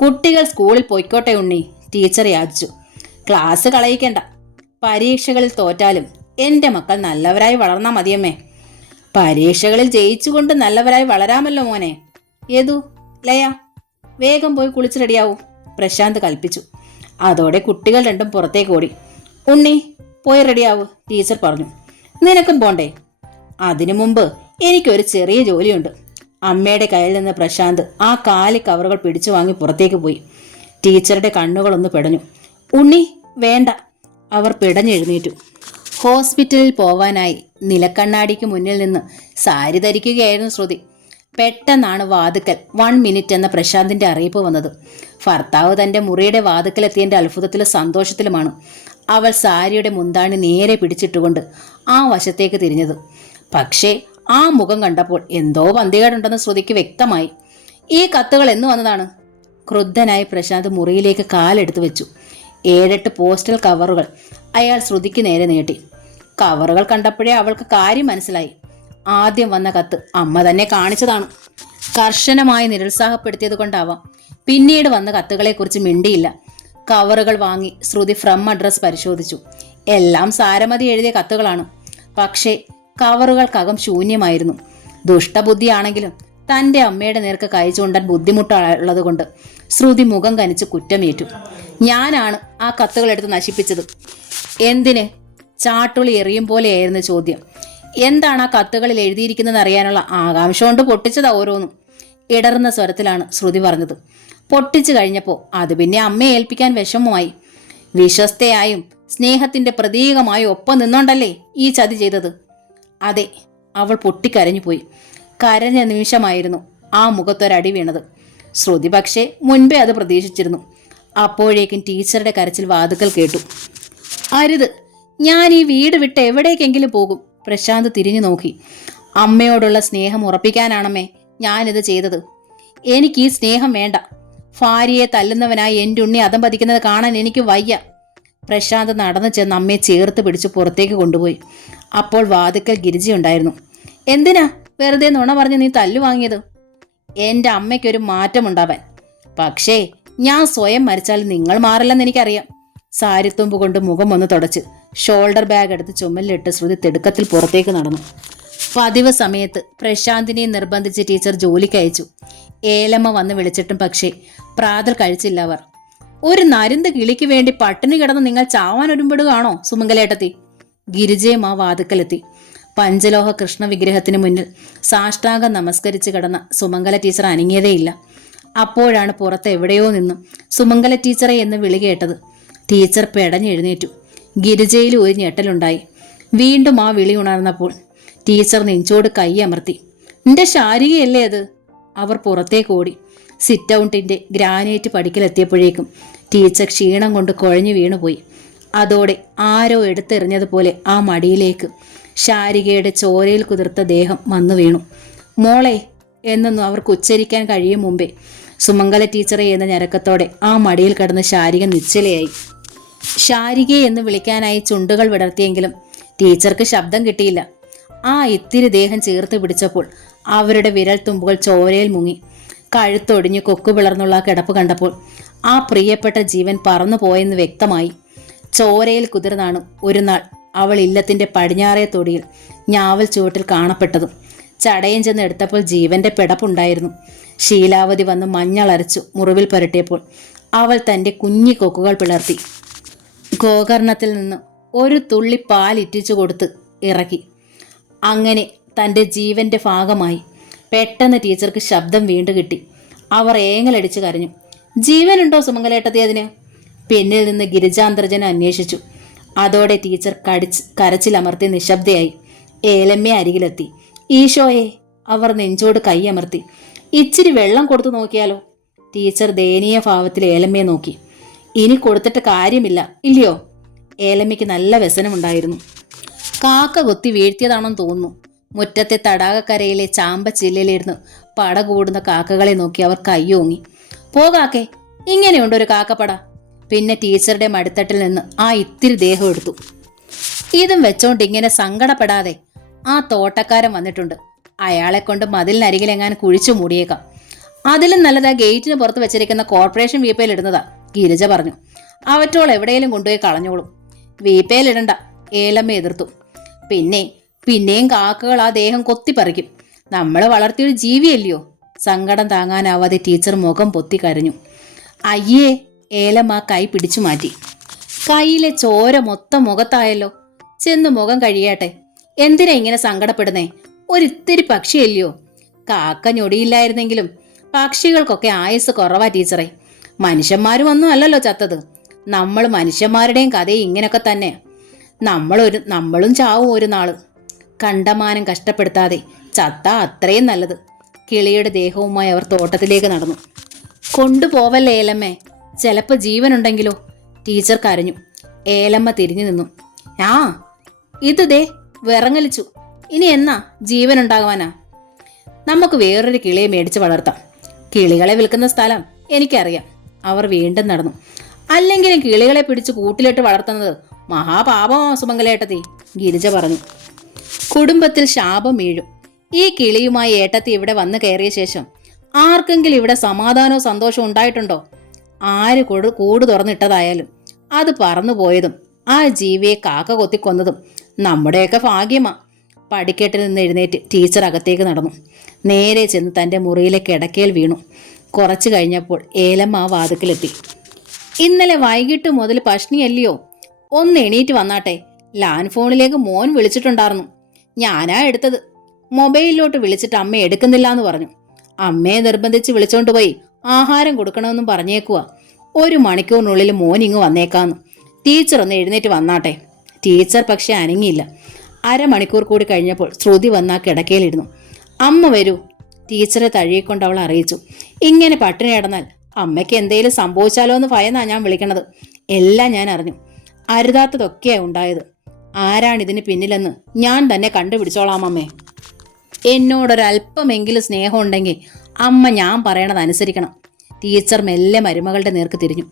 കുട്ടികൾ സ്കൂളിൽ പോയിക്കോട്ടെ ഉണ്ണി, ടീച്ചർ യാചിച്ചു. ക്ലാസ് കളയിക്കണ്ട. പരീക്ഷകളിൽ തോറ്റാലും എൻ്റെ മക്കൾ നല്ലവരായി വളർന്നാൽ മതിയമ്മേ. പരീക്ഷകളിൽ ജയിച്ചുകൊണ്ട് നല്ലവരായി വളരാമല്ലോ മോനെ. യദു, ലയ, വേഗം പോയി കുളിച്ച് റെഡിയാവൂ, പ്രശാന്ത് കൽപ്പിച്ചു. അതോടെ കുട്ടികൾ രണ്ടും പുറത്തേക്ക് ഓടി. ഉണ്ണി, പോയി റെഡിയാവൂ, ടീച്ചർ പറഞ്ഞു. നിനക്കും പോണ്ടേ? അതിനു മുമ്പ് എനിക്കൊരു ചെറിയ ജോലിയുണ്ട്. അമ്മയുടെ കയ്യിൽ നിന്ന് പ്രശാന്ത് ആ കാലി കവറുകൾ പിടിച്ചു വാങ്ങി പുറത്തേക്ക് പോയി. ടീച്ചറുടെ കണ്ണുകളൊന്ന് പിടഞ്ഞു. ഉണ്ണി, വേണ്ട. അവർ പിടഞ്ഞെഴുന്നേറ്റു. ഹോസ്പിറ്റലിൽ പോവാനായി നിലക്കണ്ണാടിക്ക് മുന്നിൽ നിന്ന് സാരി ധരിക്കുകയായിരുന്നു ശ്രുതി. പെട്ടെന്നാണ് വാതുക്കൽ 1 മിനിറ്റ് എന്ന പ്രശാന്തിന്റെ അറിയിപ്പ് വന്നത്. ഭർത്താവ് തന്റെ മുറിയുടെ വാതുക്കലെത്തിയതിന്റെ അത്ഭുതത്തിലും സന്തോഷത്തിലുമാണ് അവൾ സാരിയുടെ മുന്താണി നേരെ പിടിച്ചിട്ടുകൊണ്ട് ആ വശത്തേക്ക് തിരിഞ്ഞത്. പക്ഷേ ആ മുഖം കണ്ടപ്പോൾ എന്തോ പന്തികേടുണ്ടെന്ന് ശ്രുതിക്ക് വ്യക്തമായി. ഈ കത്തുകൾ എന്നു വന്നതാണ്? ക്രുദ്ധനായി പ്രശാന്ത് മുറിയിലേക്ക് കാലെടുത്തു വെച്ചു. 7-8 പോസ്റ്റൽ കവറുകൾ അയാൾ ശ്രുതിക്ക് നേരെ നീട്ടി. കവറുകൾ കണ്ടപ്പോഴേ അവൾക്ക് കാര്യം മനസ്സിലായി. ആദ്യം വന്ന കത്ത് അമ്മ തന്നെ കാണിച്ചതാണ്. കർശനമായി നിരുത്സാഹപ്പെടുത്തിയത് കൊണ്ടാവാം പിന്നീട് വന്ന കത്തുകളെക്കുറിച്ച് മിണ്ടിയില്ല. കവറുകൾ വാങ്ങി ശ്രുതി ഫ്രം അഡ്രസ് പരിശോധിച്ചു. എല്ലാം സാരമതി എഴുതിയ കത്തുകളാണ്. പക്ഷേ കവറുകൾക്കകം ശൂന്യമായിരുന്നു. ദുഷ്ടബുദ്ധിയാണെങ്കിലും തന്റെ അമ്മയുടെ നേർക്ക് കൈ ചൂണ്ടാൻ ബുദ്ധിമുട്ടുള്ളതുകൊണ്ട് ശ്രുതി മുഖം കനിച്ച് കുറ്റമേറ്റു. ഞാനാണ് ആ കത്തുകൾ എടുത്ത് നശിപ്പിച്ചത്. എന്തിന്? ചാട്ടുളി എറിയും പോലെയായിരുന്നു ചോദ്യം. എന്താണ് ആ കത്തുകളിൽ എഴുതിയിരിക്കുന്നത് അറിയാനുള്ള ആകാംക്ഷ കൊണ്ട് പൊട്ടിച്ചതാ ഓരോന്നും. ഇടറുന്ന സ്വരത്തിലാണ് ശ്രുതി പറഞ്ഞത്. പൊട്ടിച്ചു കഴിഞ്ഞപ്പോൾ അത് പിന്നെ അമ്മയെ ഏൽപ്പിക്കാൻ വിഷമമായി. വിശ്വസ്തയായും സ്നേഹത്തിന്റെ പ്രതീകമായും ഒപ്പം നിന്നോണ്ടല്ലേ ഈ ചതി ചെയ്തത്. അതെ, അവൾ പൊട്ടിക്കരഞ്ഞു പോയി. കരഞ്ഞ നിമിഷമായിരുന്നു ആ മുഖത്തൊരടി വീണത്. ശ്രുതി പക്ഷേ മുൻപേ അത് പ്രതീക്ഷിച്ചിരുന്നു. അപ്പോഴേക്കും ടീച്ചറുടെ കരച്ചിൽ വാതുക്കൽ കേട്ടു. അരുത്, ഞാൻ ഈ വീട് വിട്ട് എവിടേക്കെങ്കിലും പോകും. പ്രശാന്ത് തിരിഞ്ഞു നോക്കി. അമ്മയോടുള്ള സ്നേഹം ഉറപ്പിക്കാനാണമ്മേ ഞാനിത് ചെയ്തത്. എനിക്ക് ഈ സ്നേഹം വേണ്ട. ഭാര്യയെ തല്ലുന്നവനായി എൻ്റെ ഉണ്ണി അധംപതിക്കുന്നത് കാണാൻ എനിക്ക് വയ്യ. പ്രശാന്ത് നടന്നു ചെന്ന് അമ്മയെ ചേർത്ത് പിടിച്ച് പുറത്തേക്ക് കൊണ്ടുപോയി. അപ്പോൾ വാതുക്കൽ ഗിരിജയുണ്ടായിരുന്നു. എന്തിനാ വെറുതെ നുണ പറഞ്ഞ് നീ തല്ലു വാങ്ങിയത്? എൻ്റെ അമ്മയ്ക്കൊരു മാറ്റമുണ്ടാവാൻ. പക്ഷേ ഞാൻ സ്വയം മരിച്ചാൽ നിങ്ങൾ മാറില്ലെന്ന് എനിക്കറിയാം. സാരിത്തുമ്പ് കൊണ്ട് മുഖം ഒന്ന് തുടച്ച് ഷോൾഡർ ബാഗ് എടുത്ത് ചുമലിലിട്ട് ശ്രുതി തിടുക്കത്തിൽ പുറത്തേക്ക് നടന്നു. പതിവ് സമയത്ത് പ്രശാന്തിനെ നിർബന്ധിച്ച് ടീച്ചർ ജോലിക്ക് അയച്ചു. ഏലമ്മ വന്ന് വിളിച്ചിട്ടും പക്ഷേ പ്രാതൽ കഴിച്ചില്ല അവർ. ഒരു നരുന്ത് കിളിക്ക് വേണ്ടി പട്ടിണി കിടന്ന് നിങ്ങൾ ചാവാൻ ഒരുമ്പെടുകയാണോ സുമംഗലേട്ടത്തി? ഗിരിജയും ആ വാതുക്കലെത്തി. പഞ്ചലോഹ കൃഷ്ണ വിഗ്രഹത്തിന് മുന്നിൽ സാഷ്ടാംഗം നമസ്കരിച്ച് കിടന്ന സുമംഗല ടീച്ചർ അനങ്ങിയതേയില്ല. അപ്പോഴാണ് പുറത്ത് എവിടെയോ നിന്നും സുമംഗല ടീച്ചറെ എന്ന് വിളി കേട്ടത്. ടീച്ചർ പെടഞ്ഞെഴുന്നേറ്റു. ഗിരിജയിൽ ഒരു ഞെട്ടലുണ്ടായി. വീണ്ടും ആ വിളി ഉണർന്നപ്പോൾ ടീച്ചർ നെഞ്ചോട് കൈ അമർത്തി. നിന്റെ ശാരികയല്ലേ അത്? അവർ പുറത്തേക്ക് ഓടി. സിറ്റ് ഔട്ടിന്റെ ഗ്രാനൈറ്റ് പടിക്കലെത്തിയപ്പോഴേക്കും ടീച്ചർ ക്ഷീണം കൊണ്ട് കുഴഞ്ഞു വീണുപോയി. അതോടെ ആരോ എടുത്തെറിഞ്ഞതുപോലെ ആ മടിയിലേക്ക് ശാരികയുടെ ചോരയിൽ കുതിർത്ത ദേഹം വന്നു വീണു. മോളെ എന്നൊന്നും അവർക്ക് ഉച്ചരിക്കാൻ കഴിയും മുമ്പേ സുമംഗല ടീച്ചറെ എന്ന ഞരക്കത്തോടെ ആ മടിയിൽ കിടന്ന് ശാരിക നിശ്ചലയായി. ശാരികയെ എന്ന് വിളിക്കാനായി ചുണ്ടുകൾ വിടർത്തിയെങ്കിലും ടീച്ചർക്ക് ശബ്ദം കിട്ടിയില്ല. ആ ഇത്തിരി ദേഹം ചേർത്ത് പിടിച്ചപ്പോൾ അവരുടെ വിരൽ തുമ്പുകൾ ചോരയിൽ മുങ്ങി. കഴുത്തൊടിഞ്ഞ് കൊക്കു പിളർന്നുള്ള കിടപ്പ് കണ്ടപ്പോൾ ആ പ്രിയപ്പെട്ട ജീവൻ പറന്നു പോയെന്ന് വ്യക്തമായി. ചോരയിൽ കുതിർന്നാണ് ഒരു നാൾ അവൾ ഇല്ലത്തിന്റെ പടിഞ്ഞാറേ തൊടിയിൽ ഞാവൽ ചുവട്ടിൽ കാണപ്പെട്ടതും. ചടയം ചെന്ന് എടുത്തപ്പോൾ ജീവന്റെ പിടപ്പുണ്ടായിരുന്നു. ശീലാവതി വന്ന് മഞ്ഞളരച്ചു മുറിവിൽ പുരട്ടിയപ്പോൾ അവൾ തന്റെ കുഞ്ഞി കൊക്കുകൾ പിളർത്തി ഗോകർണത്തിൽ നിന്ന് ഒരു തുള്ളി പാൽ ഇറ്റിച്ചു കൊടുത്ത് ഇറക്കി. അങ്ങനെ തൻ്റെ ജീവന്റെ ഭാഗമായി. പെട്ടെന്ന് ടീച്ചർക്ക് ശബ്ദം വീണ്ടു കിട്ടി. അവർ ഏങ്ങലടിച്ച് കരഞ്ഞു. ജീവനുണ്ടോ സുമംഗലേട്ടത്തി അതിന്? പിന്നിൽ നിന്ന് ഗിരിജാന്തർജന അന്വേഷിച്ചു. അതോടെ ടീച്ചർ കരച്ചിലമർത്തി നിശബ്ദയായി. ഏലമ്മ അരികിലെത്തി. ഈശോയെ, അവർ നെഞ്ചോട് കൈയമർത്തി. ഇച്ചിരി വെള്ളം കൊടുത്തു നോക്കിയാലോ? ടീച്ചർ ദയനീയ ഭാവത്തിൽ ഏലമ്മയെ നോക്കി. ഇനി കൊടുത്തിട്ട് കാര്യമില്ല ഇല്ലയോ? ഏലമ്മയ്ക്ക് നല്ല വ്യസനമുണ്ടായിരുന്നു. കാക്ക കൊത്തി വീഴ്ത്തിയതാണെന്ന് തോന്നുന്നു. മുറ്റത്തെ തടാകക്കരയിലെ ചാമ്പച്ചില്ലയിലിരുന്ന് പട കൂടുന്ന കാക്കകളെ നോക്കി അവർ കയ്യോങ്ങി. പോകാക്കെ, ഇങ്ങനെയുണ്ട് ഒരു കാക്കപ്പട. പിന്നെ ടീച്ചറുടെ മടിത്തട്ടിൽ നിന്ന് ആ ഇത്തിരി ദേഹം എടുത്തു. ഇതും വെച്ചോണ്ട് ഇങ്ങനെ സങ്കടപ്പെടാതെ, ആ തോട്ടക്കാരൻ വന്നിട്ടുണ്ട്. അയാളെ കൊണ്ട് മതിലിനരികിലെങ്ങാൻ കുഴിച്ചു മൂടിയേക്കാം. അതിലും നല്ലതാ ഗേറ്റിന് പുറത്ത് വെച്ചിരിക്കുന്ന കോർപ്പറേഷൻ വീപ്പയിലിടുന്നതാ, ഗിരിജ പറഞ്ഞു. അവറ്റോൾ എവിടെയെങ്കിലും കൊണ്ടുപോയി കളഞ്ഞോളും. വീപ്പയിലിടണ്ട, ഏലമ്മ എതിർത്തു. പിന്നെയും കാക്കകൾ ആ ദേഹം കൊത്തിപ്പറിക്കും. നമ്മൾ വളർത്തിയൊരു ജീവിയല്ലയോ? സങ്കടം താങ്ങാനാവാതെ ടീച്ചർ മുഖം പൊത്തി കരഞ്ഞു. അയ്യേ, ഏലമ്മ കൈ പിടിച്ചു മാറ്റി. കൈയിലെ ചോര മൊത്തം മുഖത്തായല്ലോ. ചെന്ന് മുഖം കഴിയട്ടെ. എന്തിനാ ഇങ്ങനെ സങ്കടപ്പെടുന്നേ? ഒരിത്തിരി പക്ഷിയല്ലയോ? കാക്ക ഞൊടിയില്ലായിരുന്നെങ്കിലും പക്ഷികൾക്കൊക്കെ ആയുസ് കുറവാ ടീച്ചറെ. മനുഷ്യന്മാരും ഒന്നും അല്ലല്ലോ ചത്തത്. നമ്മൾ മനുഷ്യന്മാരുടെയും കഥയും ഇങ്ങനൊക്കെ തന്നെ. നമ്മളും ചാവും ഒരു നാള്. കണ്ടമാനം കഷ്ടപ്പെടുത്താതെ ചത്താ അത്രയും നല്ലത്. കിളിയുടെ ദേഹവുമായി അവർ തോട്ടത്തിലേക്ക് നടന്നു. കൊണ്ടുപോവല്ലേ ഏലമ്മേ, ചിലപ്പോൾ ജീവനുണ്ടെങ്കിലോ? ടീച്ചർ കരഞ്ഞു. ഏലമ്മ തിരിഞ്ഞു നിന്നു. ആ, ഇത് ദേ വിറങ്ങലിച്ചു. ഇനി എന്നാ ജീവനുണ്ടാകുവാനാ? നമുക്ക് വേറൊരു കിളിയെ മേടിച്ച് വളർത്താം. കിളികളെ വിൽക്കുന്ന സ്ഥലം എനിക്കറിയാം. അവർ വീണ്ടും നടന്നു. അല്ലെങ്കിലും കിളികളെ പിടിച്ച് കൂട്ടിലിട്ട് വളർത്തുന്നത് മഹാപാപമാ സുമംഗലേട്ടത്തി, ഗിരിജ പറഞ്ഞു. കുടുംബത്തിൽ ശാപം വീഴും. ഈ കിളിയുമായി ഏട്ടത്തി ഇവിടെ വന്നു കയറിയ ശേഷം ആർക്കെങ്കിലും ഇവിടെ സമാധാനവും സന്തോഷവും ഉണ്ടായിട്ടുണ്ടോ? ആര് കൂട് തുറന്നിട്ടതായാലും അത് പറന്നു പോയതും ആ ജീവിയെ കാക്ക കൊത്തിക്കൊന്നതും നമ്മുടെയൊക്കെ ഭാഗ്യമാ. പടിക്കെട്ടിൽ നിന്ന് എഴുന്നേറ്റ് ടീച്ചർ അകത്തേക്ക് നടന്നു. നേരെ ചെന്ന് തൻ്റെ മുറിയിലെ കിടക്കയിൽ വീണു. കുറച്ചു കഴിഞ്ഞപ്പോൾ ഏലമ്മ ആ വാതിക്കലെത്തി. ഇന്നലെ വൈകിട്ട് മുതൽ പഷ്ണിയല്ലയോ? ഒന്ന് എണീറ്റ് വന്നാട്ടെ. ലാൻഡ് ഫോണിലേക്ക് മോൻ വിളിച്ചിട്ടുണ്ടായിരുന്നു. ഞാനാ എടുത്തത്. മൊബൈലിലോട്ട് വിളിച്ചിട്ട് അമ്മ എടുക്കുന്നില്ല എന്ന് പറഞ്ഞു. അമ്മയെ നിർബന്ധിച്ച് വിളിച്ചോണ്ട് പോയി ആഹാരം കൊടുക്കണമെന്നും പറഞ്ഞേക്കുവാ. 1 മണിക്കൂറിനുള്ളിൽ മോൻ ഇങ്ങ് വന്നേക്കാന്ന്. ടീച്ചർ ഒന്ന് എഴുന്നേറ്റ് വന്നാട്ടെ. ടീച്ചർ പക്ഷെ അനങ്ങിയില്ല. 1/2 മണിക്കൂർ കൂടി കഴിഞ്ഞപ്പോൾ ശ്രുതി വന്നാ കിടക്കയിലിരുന്നു. അമ്മ വരൂ, ടീച്ചറെ തഴുകിക്കൊണ്ട് അവൾ അറിയിച്ചു. ഇങ്ങനെ പട്ടിണി കിടന്നാൽ അമ്മയ്ക്ക് എന്തെങ്കിലും സംഭവിച്ചാലോ എന്ന് ഭയന്നാ ഞാൻ വിളിക്കണത്. എല്ലാം ഞാൻ അറിഞ്ഞു. അരുതാത്തതൊക്കെയാ ഉണ്ടായത്. ആരാണിതിന് പിന്നിലെന്ന് ഞാൻ തന്നെ കണ്ടുപിടിച്ചോളാം അമ്മേ. എന്നോടൊരല്പമെങ്കിലും സ്നേഹം ഉണ്ടെങ്കിൽ അമ്മ ഞാൻ പറയണത് അനുസരിക്കണം. ടീച്ചർ മെല്ലെ മരുമകളുടെ നേർക്ക് തിരിഞ്ഞു.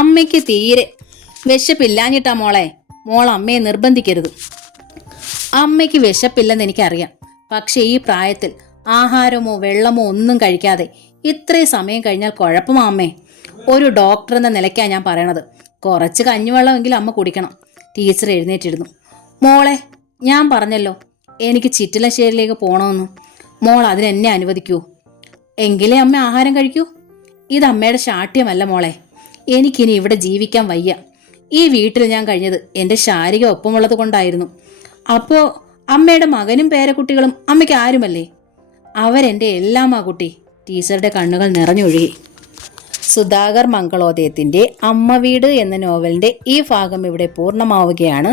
അമ്മയ്ക്ക് തീരെ വിശപ്പില്ലാഞ്ഞിട്ടാ മോളെ. മോൾ അമ്മയെ നിർബന്ധിക്കരുത്. അമ്മയ്ക്ക് വിശപ്പില്ലെന്ന് എനിക്കറിയാം. പക്ഷെ ഈ പ്രായത്തിൽ ആഹാരമോ വെള്ളമോ ഒന്നും കഴിക്കാതെ ഇത്രയും സമയം കഴിഞ്ഞാൽ കുഴപ്പമാ അമ്മേ. ഒരു ഡോക്ടർ എന്ന നിലയ്ക്കാണ് ഞാൻ പറയണത്. കുറച്ച് കഞ്ഞിവെള്ളമെങ്കിലും അമ്മ കുടിക്കണം. ടീച്ചർ എഴുന്നേറ്റിരുന്നു. മോളെ, ഞാൻ പറഞ്ഞല്ലോ എനിക്ക് ചിറ്റിലശ്ശേരിയിലേക്ക് പോകണമെന്ന്. മോൾ അതിനെന്നെ അനുവദിക്കൂ. എങ്കിലേ അമ്മ ആഹാരം കഴിക്കൂ. ഇത് അമ്മയുടെ ശാഠ്യമല്ല മോളെ. എനിക്കിനി ഇവിടെ ജീവിക്കാൻ വയ്യ. ഈ വീട്ടിൽ ഞാൻ കഴിഞ്ഞത് എൻ്റെ ശാരീരിക ഒപ്പമുള്ളത് കൊണ്ടായിരുന്നു. അപ്പോൾ അമ്മയുടെ മകനും പേരക്കുട്ടികളും അമ്മയ്ക്ക് ആരുമല്ലേ? അവരെൻ്റെ എല്ലാമാ കുട്ടി. ടീച്ചറുടെ കണ്ണുകൾ നിറഞ്ഞൊഴുകി. സുധാകർ മംഗളോദയത്തിൻ്റെ അമ്മ വീട് എന്ന നോവലിൻ്റെ ഈ ഭാഗം ഇവിടെ പൂർണ്ണമാവുകയാണ്.